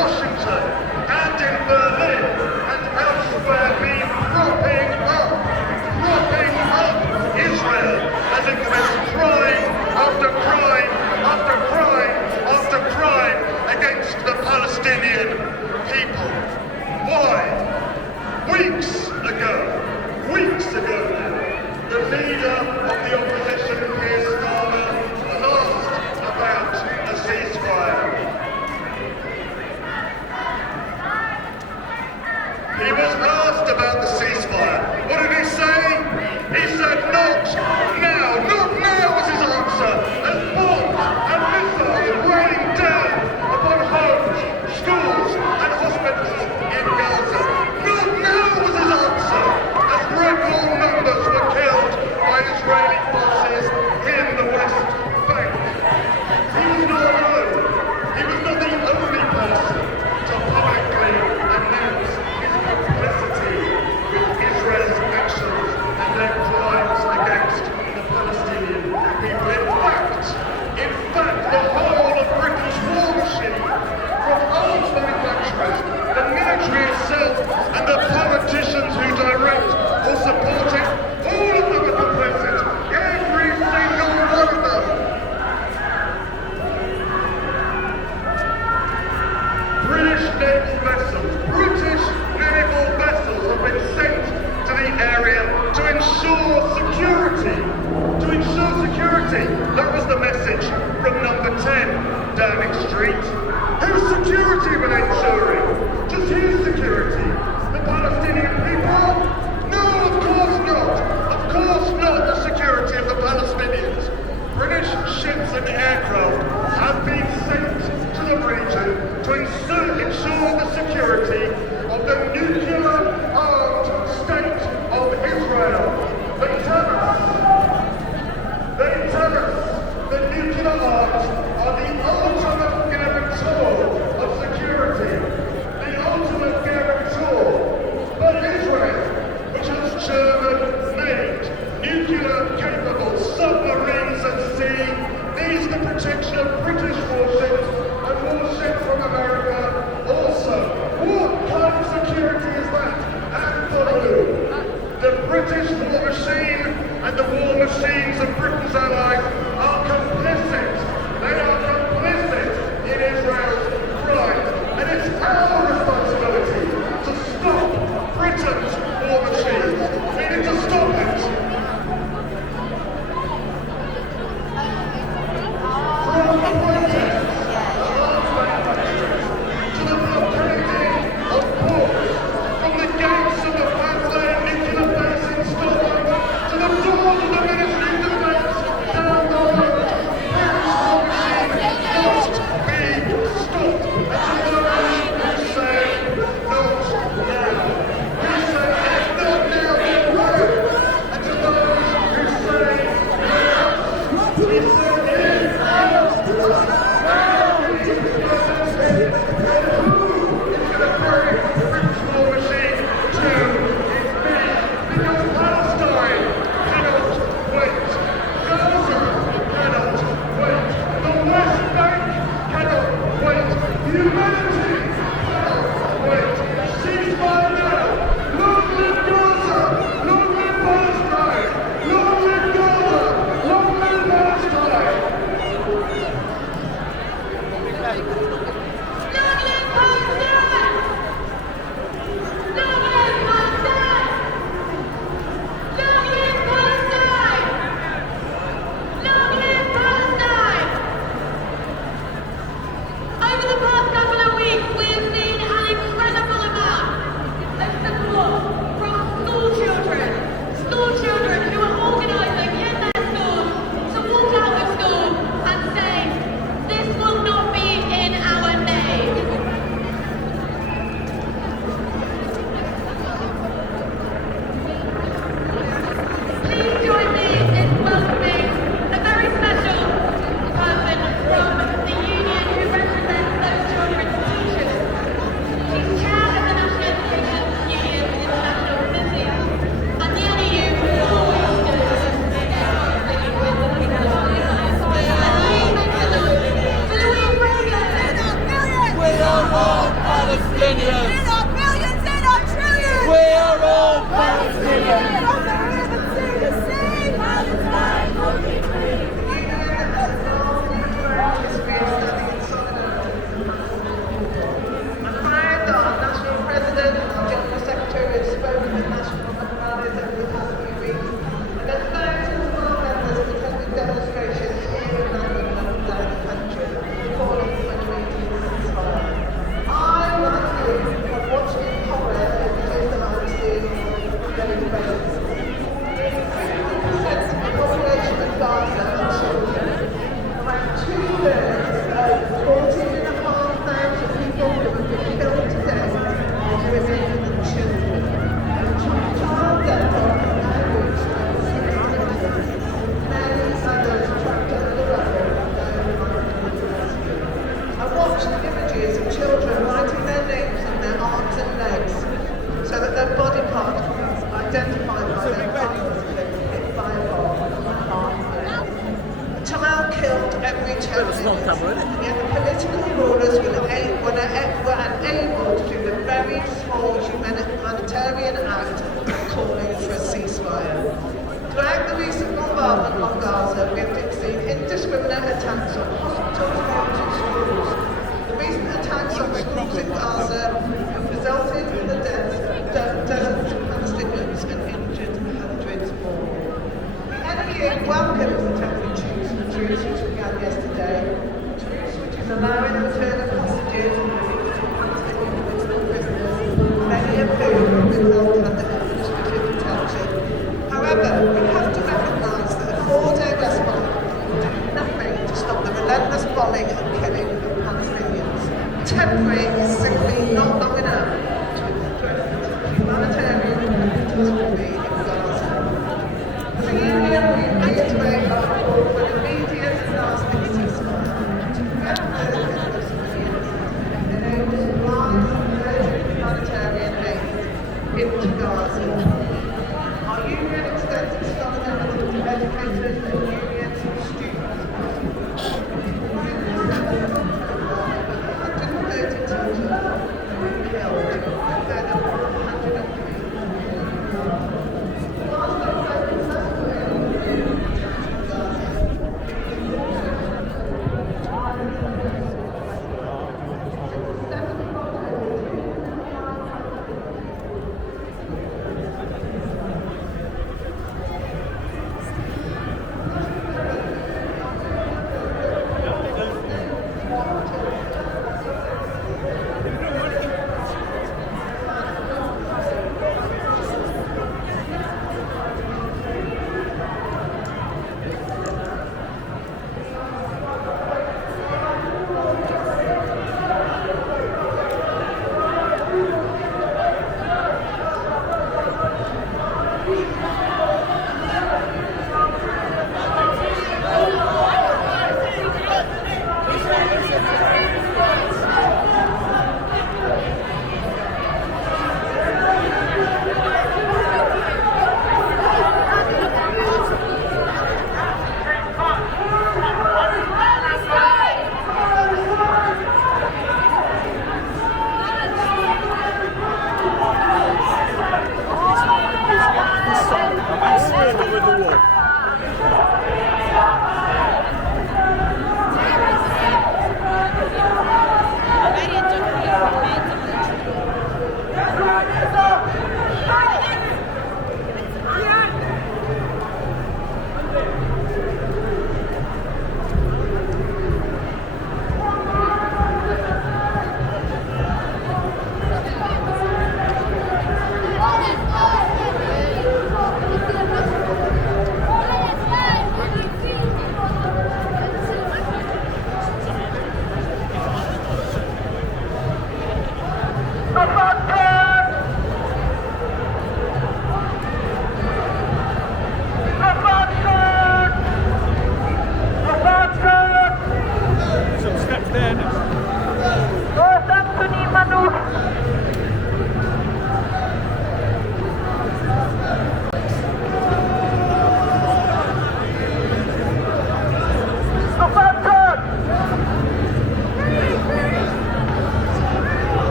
Washington and in Berlin and elsewhere been propping up the leader of the opposition, Keir Starmer, was asked about a ceasefire. He was asked about the ceasefire. What did he say? He said, not now, not now was his answer, as bombs and missiles raining down upon homes, schools and hospitals in Gaza. Not now was his answer, as record numbers were killed by Israeli forces in the West Bank. He was not alone. He was not the only person to publicly announce his complicity with Israel's actions and their crimes against the Palestinian people. In fact, the whole of Britain's war machine, from arms manufacturers, the military itself, and the politicians who direct or support it, all of them are complicit. Every single one of them. British naval vessels have been sent to the area to ensure security. That was the message from number 10 Downing Street. Whose security were they ensuring? Just whose security? The Palestinian people? No, of course not. Of course not the security of the Palestinians. British ships and aircraft have been sent to the region to ensure the security of the nuclear-armed state of Israel. The nuclear arms are the ultimate guarantor of security. Turkey welcomes the temporary truce which began yesterday, a truce which is allowing the return of hostages and political prisoners, many of whom have been held under administrative detention. However, we have to recognise that a 4-day respite will do nothing to stop the relentless bombing and killing of Palestinians. Temporary is simply not long enough to address the humanitarian catastrophe in Gaza. As a union, we reiterate our call for an immediate and lasting ceasefire to get the civilians and enable supplies and urgent humanitarian aid into Gaza. Our union extends its solidarity to educators and unions and students. 130 teachers were killed, and fed up 103.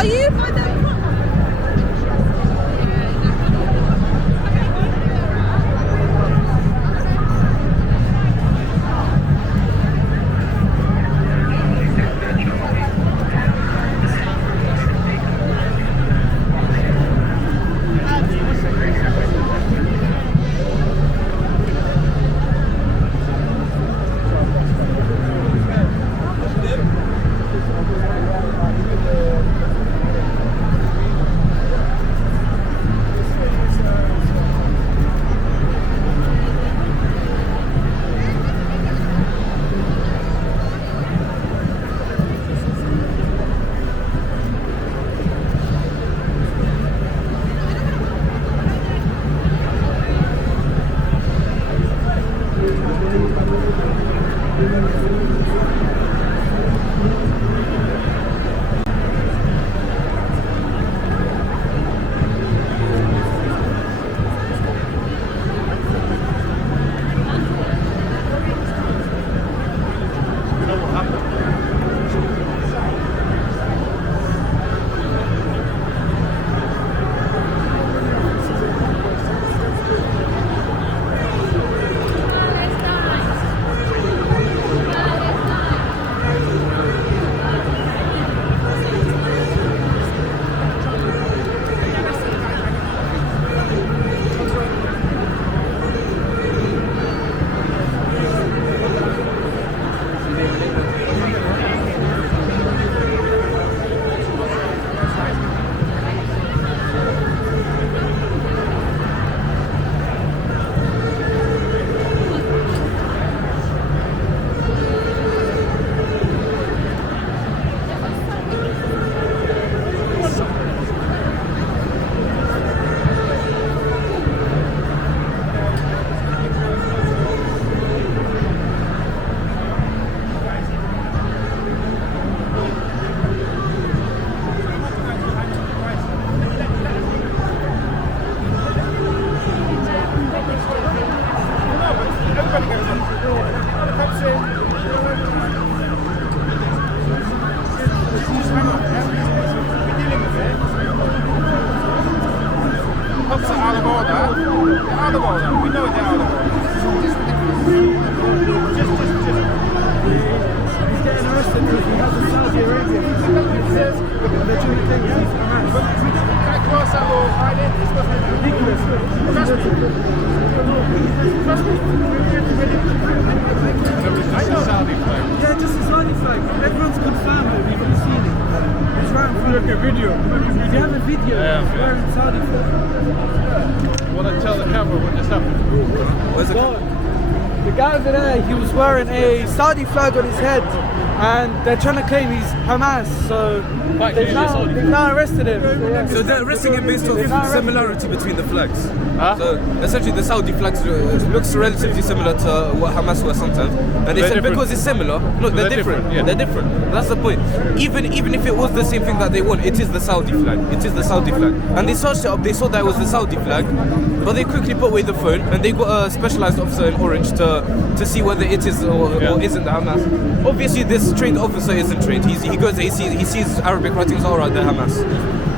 Are you by the... Yeah, just a Saudi flag. Everyone's confirmed it. We've all seen it. It's right in front of your video. If you have a video, it's wearing Saudi flag. Want to tell the camera what just happened? The guy over there, he was wearing a Saudi flag on his head. and they're trying to claim he's Hamas, so they've now arrested him. So they're arresting him based on similarity between the flags. So essentially the Saudi flags looks relatively similar to what Hamas were sometimes, and they said because it's similar, look, they're different. Yeah. They're different. That's the point. Even if it was the same thing that they want, it is the Saudi flag. It is the Saudi flag. And they searched it up, they saw that it was the Saudi flag, but they quickly put away the phone and they got a specialized officer in orange to see whether it is or isn't the Hamas. Obviously this trained officer isn't trained. He goes there, he sees Arabic writings, alright, they're Hamas.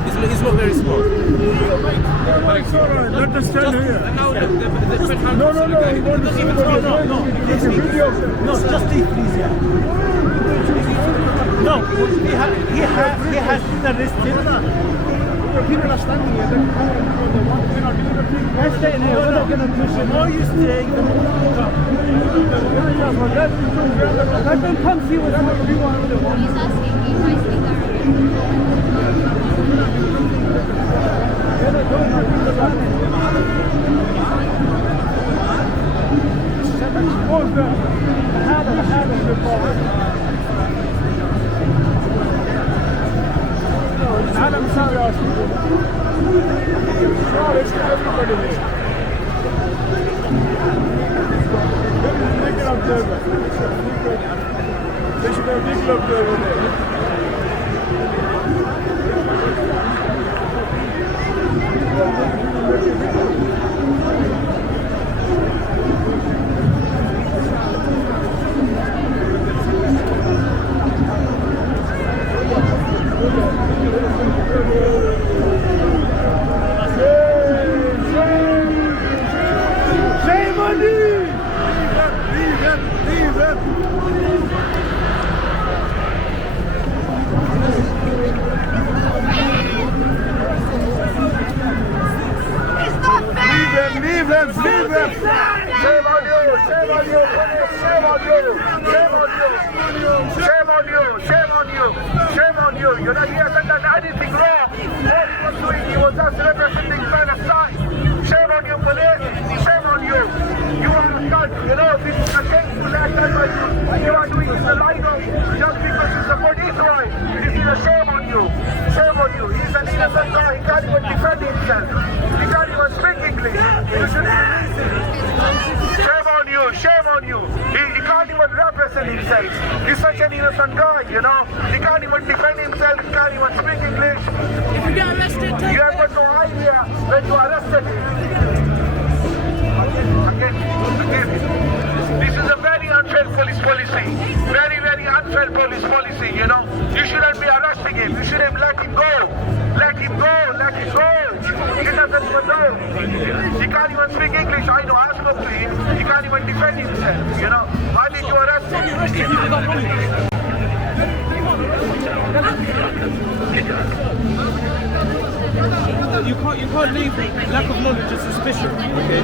He's not very smart. Let us stand here. No, just leave, please, yeah. No, he has been arrested. People are standing here. We're staying here. We're not going to push him. Why are you staying? Let them come see what's going on. He's asking me if I speak You know, he hasn't done anything wrong. All he was doing, he was just representing Palestine. Shame on you, police. Shame on you. You are a cut. You know, this is a shameful act that you are doing in the light of just because you support Israel. This is a shame on you. Shame on you. He's an innocent guy. He can't even defend himself. He can't even speak English. You should release him. Shame on you. Shame on you. He can't even represent himself. He's such an innocent guy, you know. He can't even defend himself. He can't even speak English. If you get arrested, you have got no idea when you arrested him. Again. This is a very unfair police policy. Very, very unfair police policy, you know. You shouldn't be arresting him. You shouldn't let him go. Let him go. Let him go. He doesn't even know. He can't even speak English. I know. I spoke to him. He can't even defend himself, you know. Why did you arrest him? You can't leave lack of knowledge and suspicion, okay?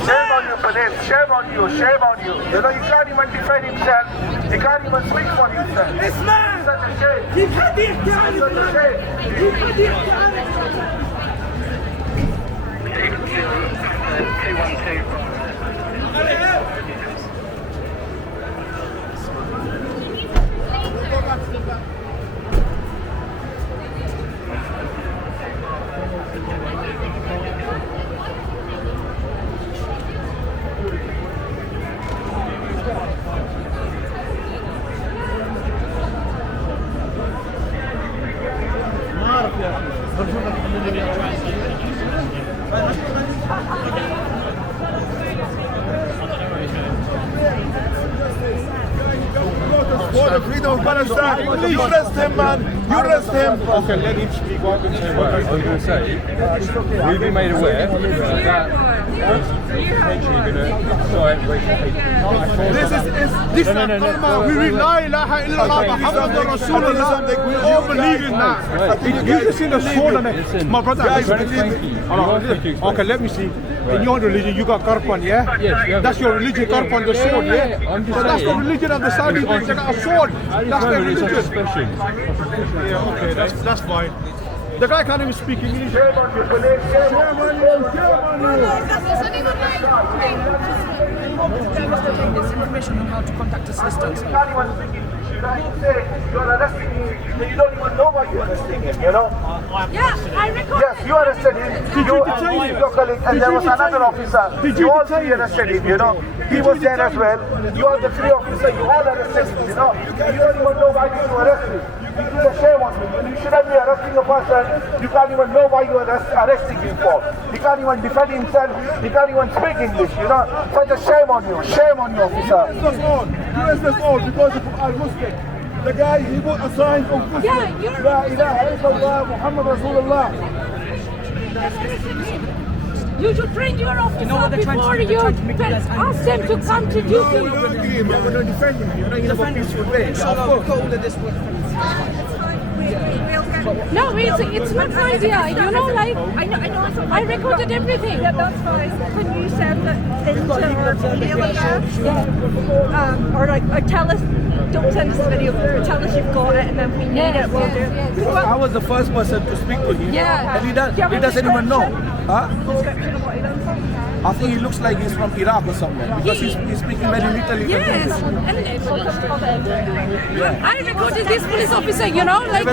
Shame on you, police. Shame on you. Shame on you. You know, he can't even defend himself. He can't even speak for himself. This man! It's such a shame. He can't be It's such a shame. He can't be For the freedom of Palestine. You arrest him, man. You arrest him. Okay, let him speak. What I was going to say, we've been made aware that We read La ilaha illallah Muhammadur Rasulullah. We all believe in that. You just seen the sword on it. My brother, okay, let me see. In your religion, you got karpan, yeah? Yes. That's your religion, karpan, the sword, yeah? But that's the religion of the Saudi people. They got a sword. That's their religion. Yeah, okay, that's fine. The guy can't even speak English. This information on how to contact assistance. You are arresting him. You don't even know why you're arresting him, you know? Yeah, I recorded. Yes, you arrested him. You and your colleague, and there was another officer. You all three arrested him, you know? He was there as well. You are the three officers. You all arrested him, you know? You don't even know why you arrest him. This is a shame on you. You shouldn't be arresting a person. You can't even know why you're arresting him for. He can't even defend himself. He can't even speak English, you know? Such a shame on you. Shame on you, officer. US was on because of Al-Muslim. The guy, he put a sign of Muslim. Yeah, La ilaha illallah Muhammad Rasulullah. You should train your officer before you ask them to come to duty. We're going to defend him. You know, in a peaceful way. No, it's not my idea. You know, like I recorded everything. Yeah, that's fine. Can you send it into our email address? Yeah. Or tell us, don't send us the video, or tell us you've got it, and then we need it, we'll do it. Because I was the first person to speak to him. Yeah. And he doesn't even know. Huh? Description of what he does. I think he looks like he's from Iraq or somewhere. Because he's speaking very little. Yes. I recorded this police officer, you know, like...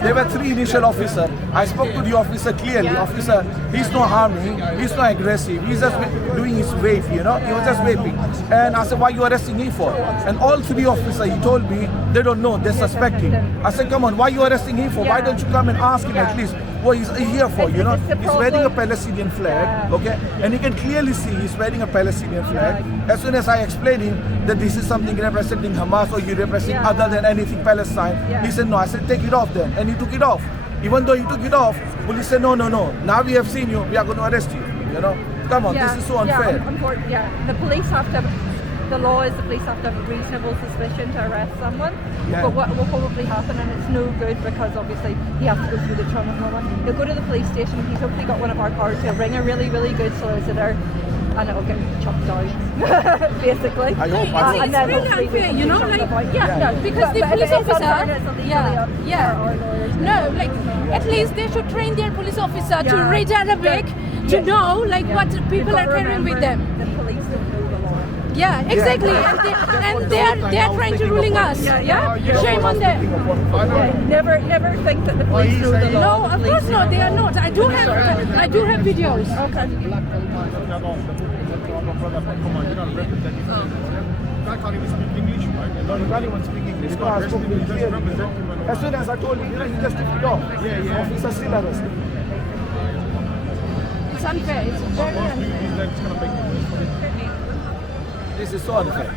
There were three initial officers. I spoke to the officer clearly. Officer, he's not harming, he's not aggressive, he's just doing his vape, you know, he was just vaping. And I said, why are you arresting him for? And all three officers, he told me, they don't know, they suspect him. I said, come on, why are you arresting him for? Why don't you come and ask him at least what he's here for, you know? He's wearing a Palestinian flag, okay? And you can clearly see he's wearing a Palestinian flag. As soon as I explained him that this is something representing Hamas or you representing other than anything Palestine, he said, no. I said, take it off then. And he took it off. Even though he took it off, police said, no. Now we have seen you, we are going to arrest you, you know? Come on, this is so unfair. The police have to... The law is the police have to have reasonable suspicion to arrest someone. Yeah. But what will probably happen, and it's no good because obviously he has to go through the trauma and all that. He'll go to the police station, he's hopefully got one of our cars, he'll ring a really, really good solicitor, and it'll get chopped down, basically. I hope. It's really unfair, you know, like, because the police officer, no, like, at least they should train their police officer to read Arabic, to know, like, what people are carrying with them. The police don't know the law. Yeah, exactly, and they're trying to ruling us. Yeah, shame on them. Never think that the police know the law. No, of course not. They are not. I do have videos. Okay. I can't even speak English, right? No, you can't even speak English. As soon as I told him, he just took it off. Yeah. Officer still arrested. It's unfair. It's very unfair. This is so unfair.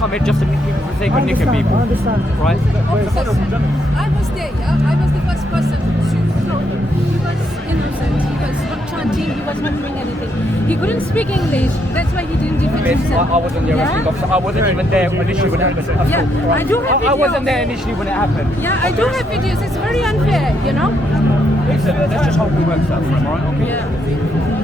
come here just to nick people for the sake of nicking people. I understand. Right? I was there, yeah. I was the first person to know him. He was innocent. He was not chanting. He was not doing anything. He couldn't speak English. That's why he didn't defend himself. I wasn't the arresting officer. I wasn't even there initially when it happened. Yeah, I do have videos. I wasn't there initially when it happened. Yeah, I do have videos. It's very unfair, you know? Listen, let's just hope it works out for him, alright? Okay? Yeah.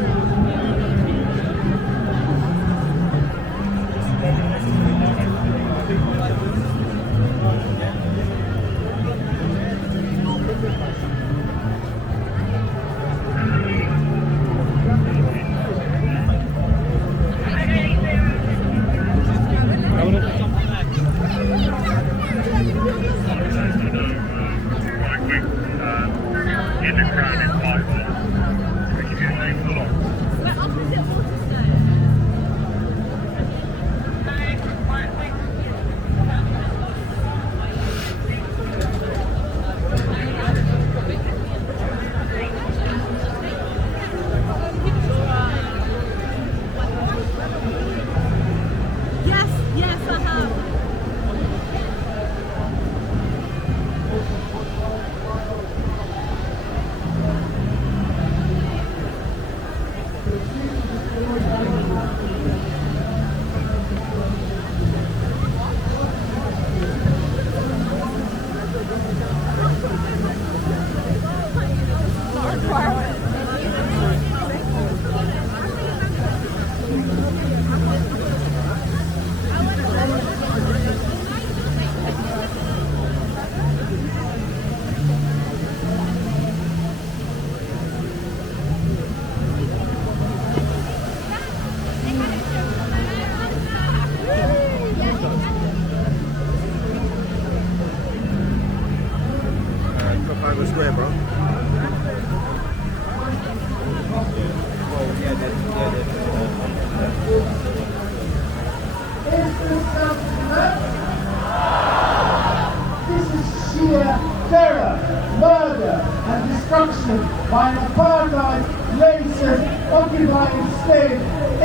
Terror, murder, and destruction by an apartheid, racist, occupying state,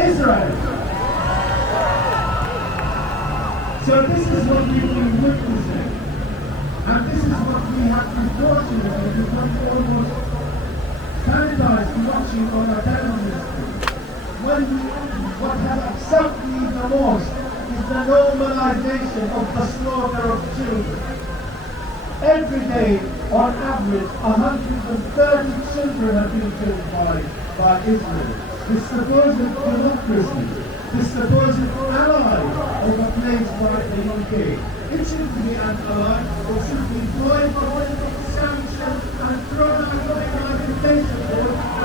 Israel. So this is what we've been witnessing, and this is what we have unfortunately become almost sanitized watching on our television. What has upset me the most is the normalization of the slaughter of children. Every day, on average, 130 children have been killed by Israel. This supposed democracy, this supposed ally of a place like the UK. It should be an ally, it should be employed for political sanctions and thrown out of the organization for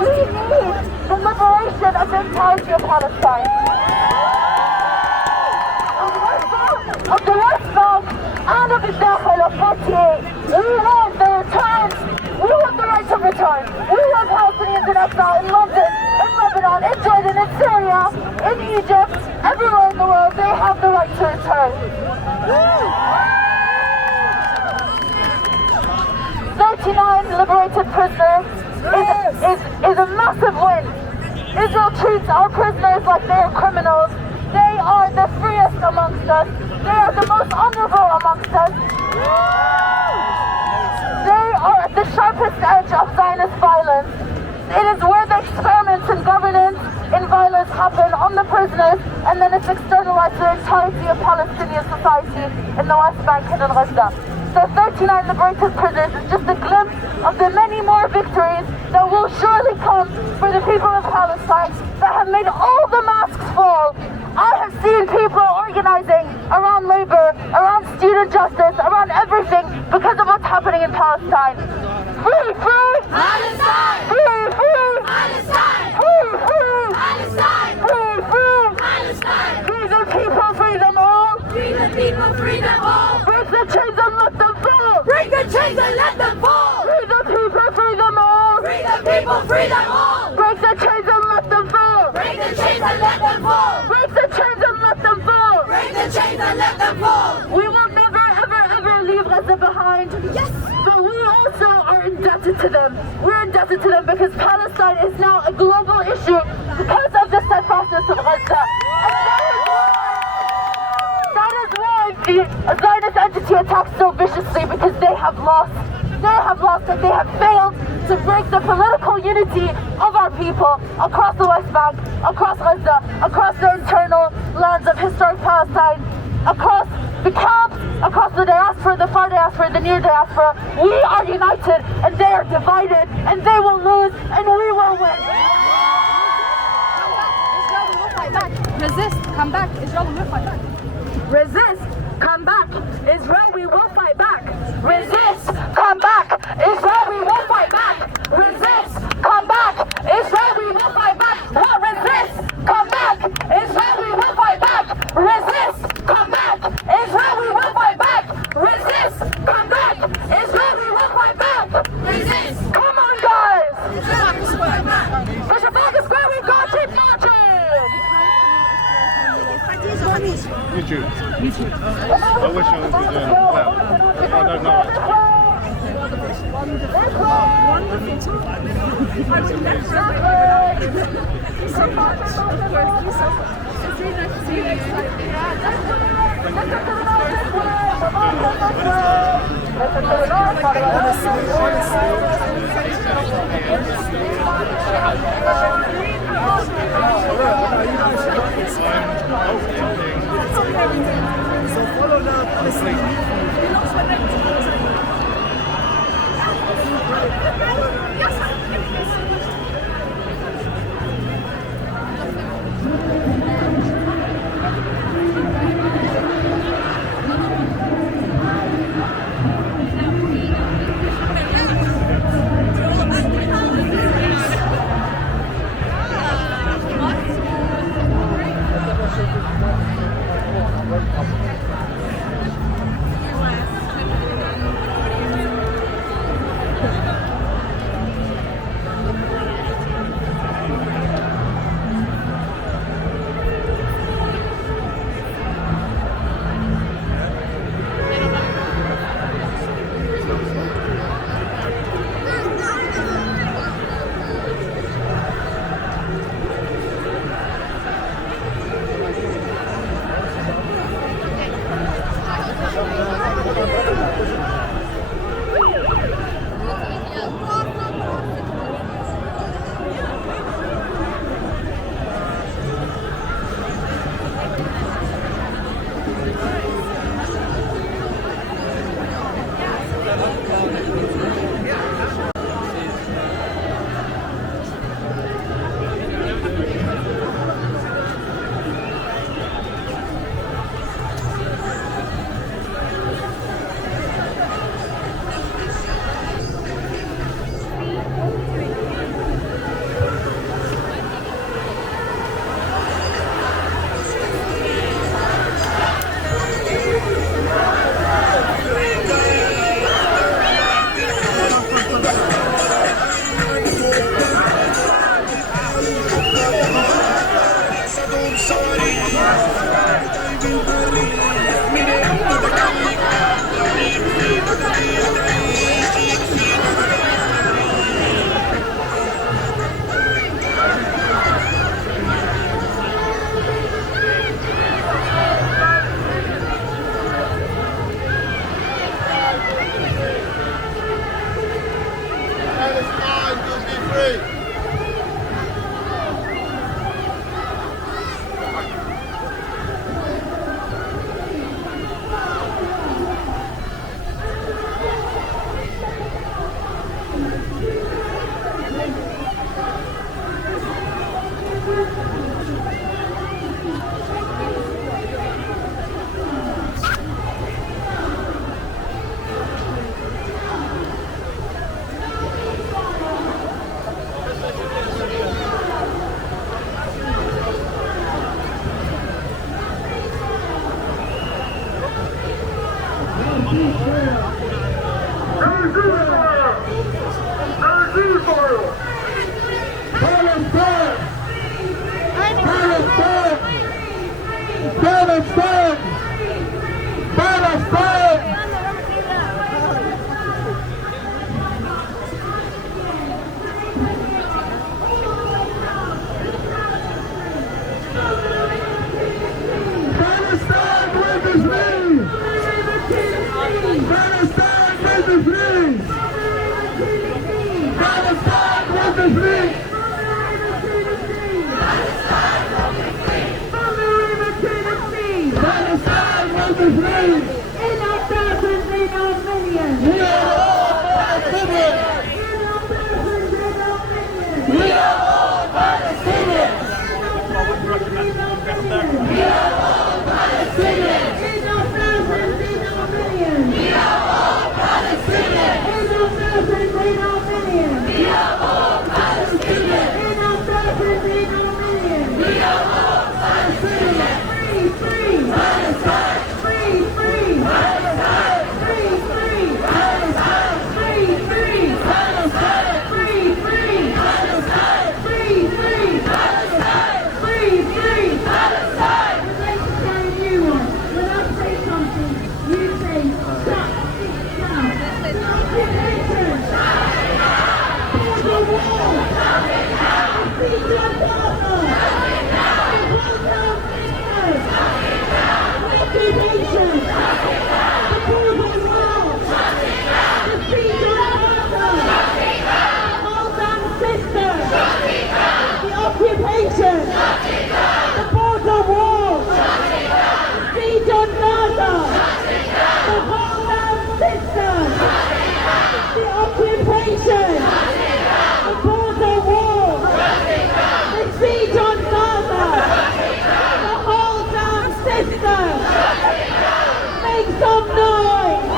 We need the liberation of the entirety of Palestine. Of the West Bank and of the Dakhel of 48. We want the return. We want the right to return. exile in London, in Lebanon, in Jordan, in Syria, in Egypt, everywhere in the world, they have the right to return. 39 liberated prisoners is a massive win. Israel treats our prisoners like they are criminals. They are the freest amongst us. They are the most honorable amongst us. They are at the sharpest edge of Zionist violence. It is where the experiments in governance, in violence happen on the prisoners, and then it's externalized to the entirety of Palestinian society in the West Bank and in Gaza. The 39 liberated prisoners is just a glimpse of the many more victories that will surely come for the people of Palestine that have made all the masks fall. I have seen people organizing around labor, around student justice, around everything because of what's happening in Palestine. Free, free! Palestine! Free, free! Palestine! Free, free! Palestine! Free, free! Palestine! Free the people, free them all! Free the people, free them all! Break the chains and let them fall! Break the chains and let them fall! Free the people, free them all! Free the people, free them all! Break the chains and let them fall! Break the chains and let them fall! Break the chains and let them fall! Break the chains and let them fall! We will never, ever, ever leave Gaza behind. Yes! But we also are indebted to them. We're indebted to them because Palestine is now a global issue because of the steadfastness of Gaza. That is why the Zionist entity attacks so viciously, because they have lost. They have lost and they have failed to break the political unity of our people across the West Bank, across Gaza, across the internal lands of historic Palestine, across the camps, across the diaspora, the far diaspora, the near diaspora. We are united and they are divided, and they will lose and we will win. Israel will fight back. Resist, come back. Israel will fight back. Resist, come back. Israel, we will fight back. Resist, come back. Israel, we will fight back. Resist, come back. Israel, we will fight back. What? Resist, come back. Israel, we will fight back. Resist, come back. Israel, we will fight back. Resist, come back. Israel, we will fight back. Resist. Come on, guys. Bishop August Square, we've got to keep marching. YouTube. I wish I was doing it. Well, I don't know So follow the Palestine. Palestinians! Enough thousands, enough millions! We are all Palestinians! Enough thousands, enough millions! We are all Palestinians! Enough thousands, enough millions! We are all Palestinians! Enough thousands, enough millions! We are all Palestinians! Enough thousands, enough millions! We are all Palestinians! Enough thousands, enough millions! We are all Palestinians! Free, free! Palestine! Free, free! Palestine! Free, free! Palestine! Free, free! Palestine! Free, free! Palestine! Free, free! Palestine! Free, free! Palestine! I'd like to tell you one. When I say something, you say stop. Down. The occupation. The wall. The occupation. The border wall. The siege of Gaza. The hold-on system. The occupation. The border wall. The siege of Gaza. The hold-on system. The occupation. The border wall. The siege on Gaza. The hold-on system. Make some noise.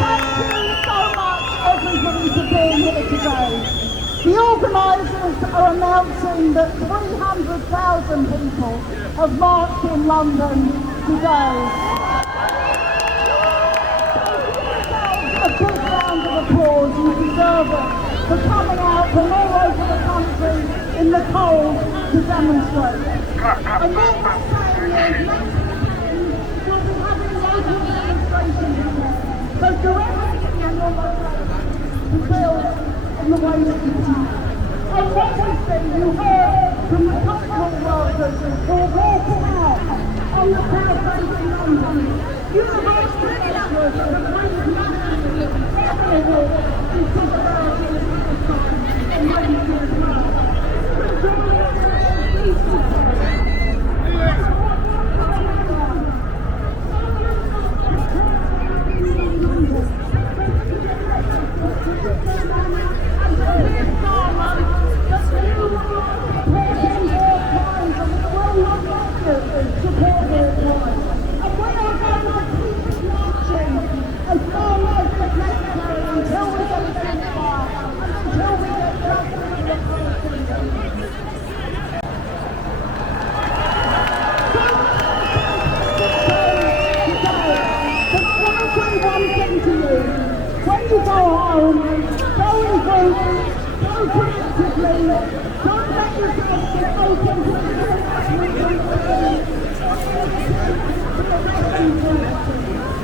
Thank you so much, everybody, for being here today. The organisers are announcing that 300,000 people have marched in London today. A big round of applause, you deserve it, for coming out from all over the country in the cold to demonstrate. And what we're saying is, next weekend we'll be having local demonstrations again. So do everything in your location to build in the way that you can. And what we see, you heard from the cultural workers who are walking out on the paraphrase in London. University lecturers that have raised money every walk in solidarity with Palestine and Lebanon as well. When you go home, go in groups, go collectively, don't let yourself get open to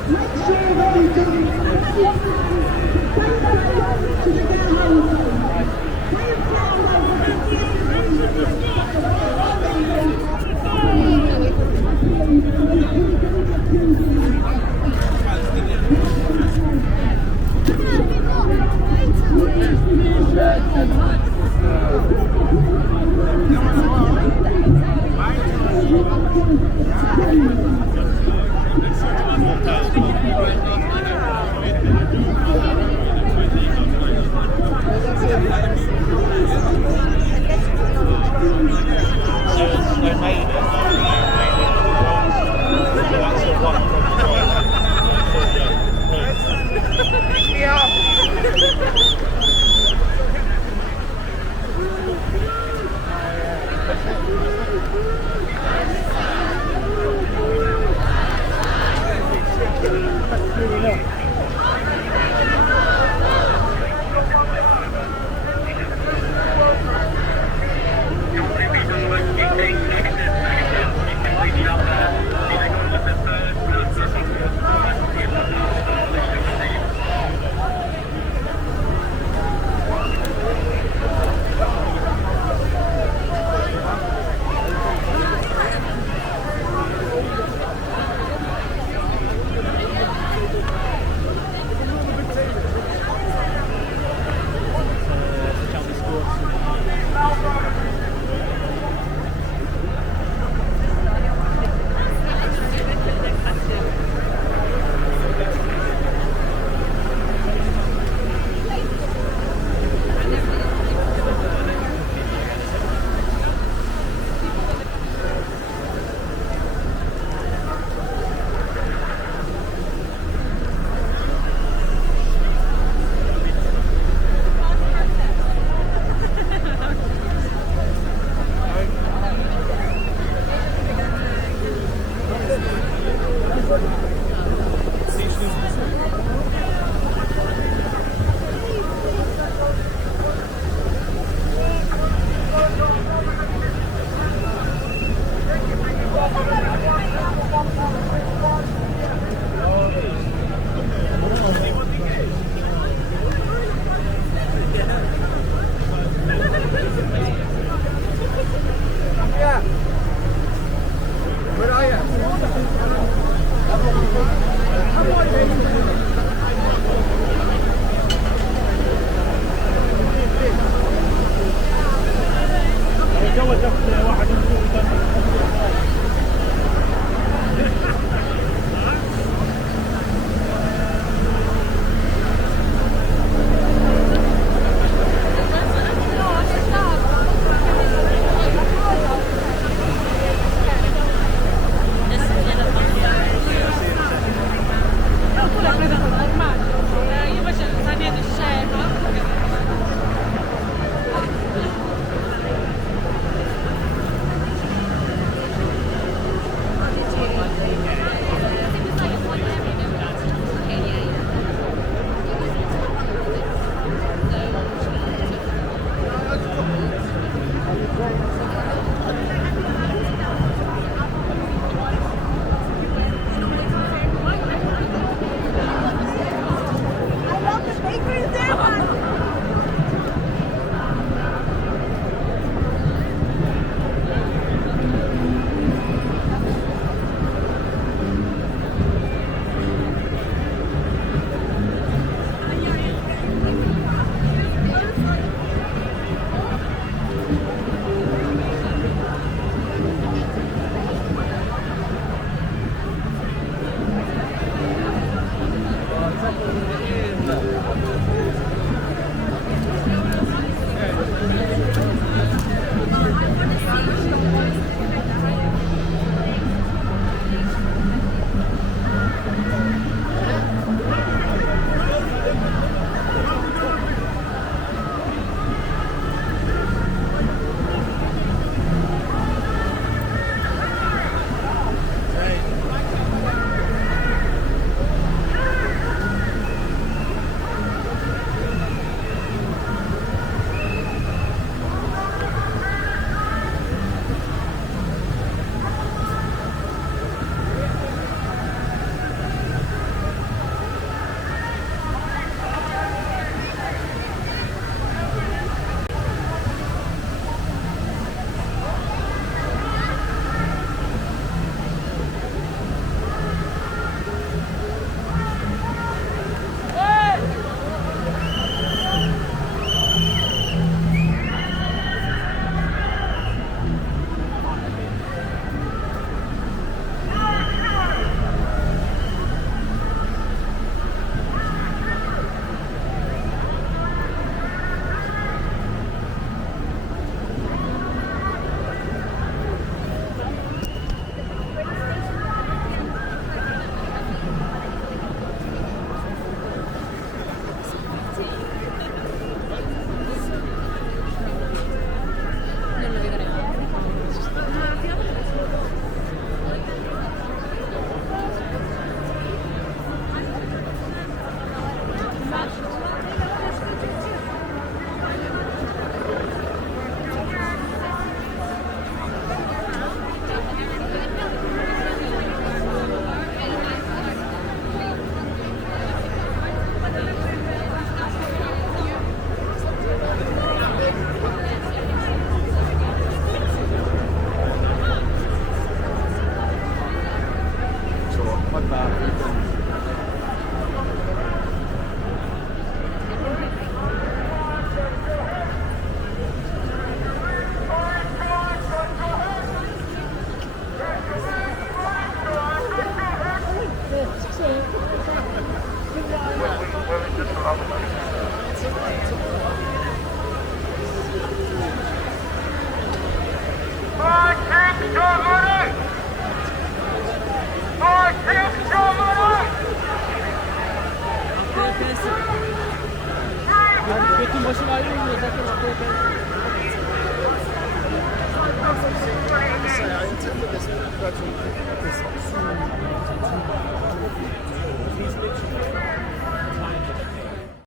make sure that you do to get home. Götün başına ayrılmıyor zaten. He's literally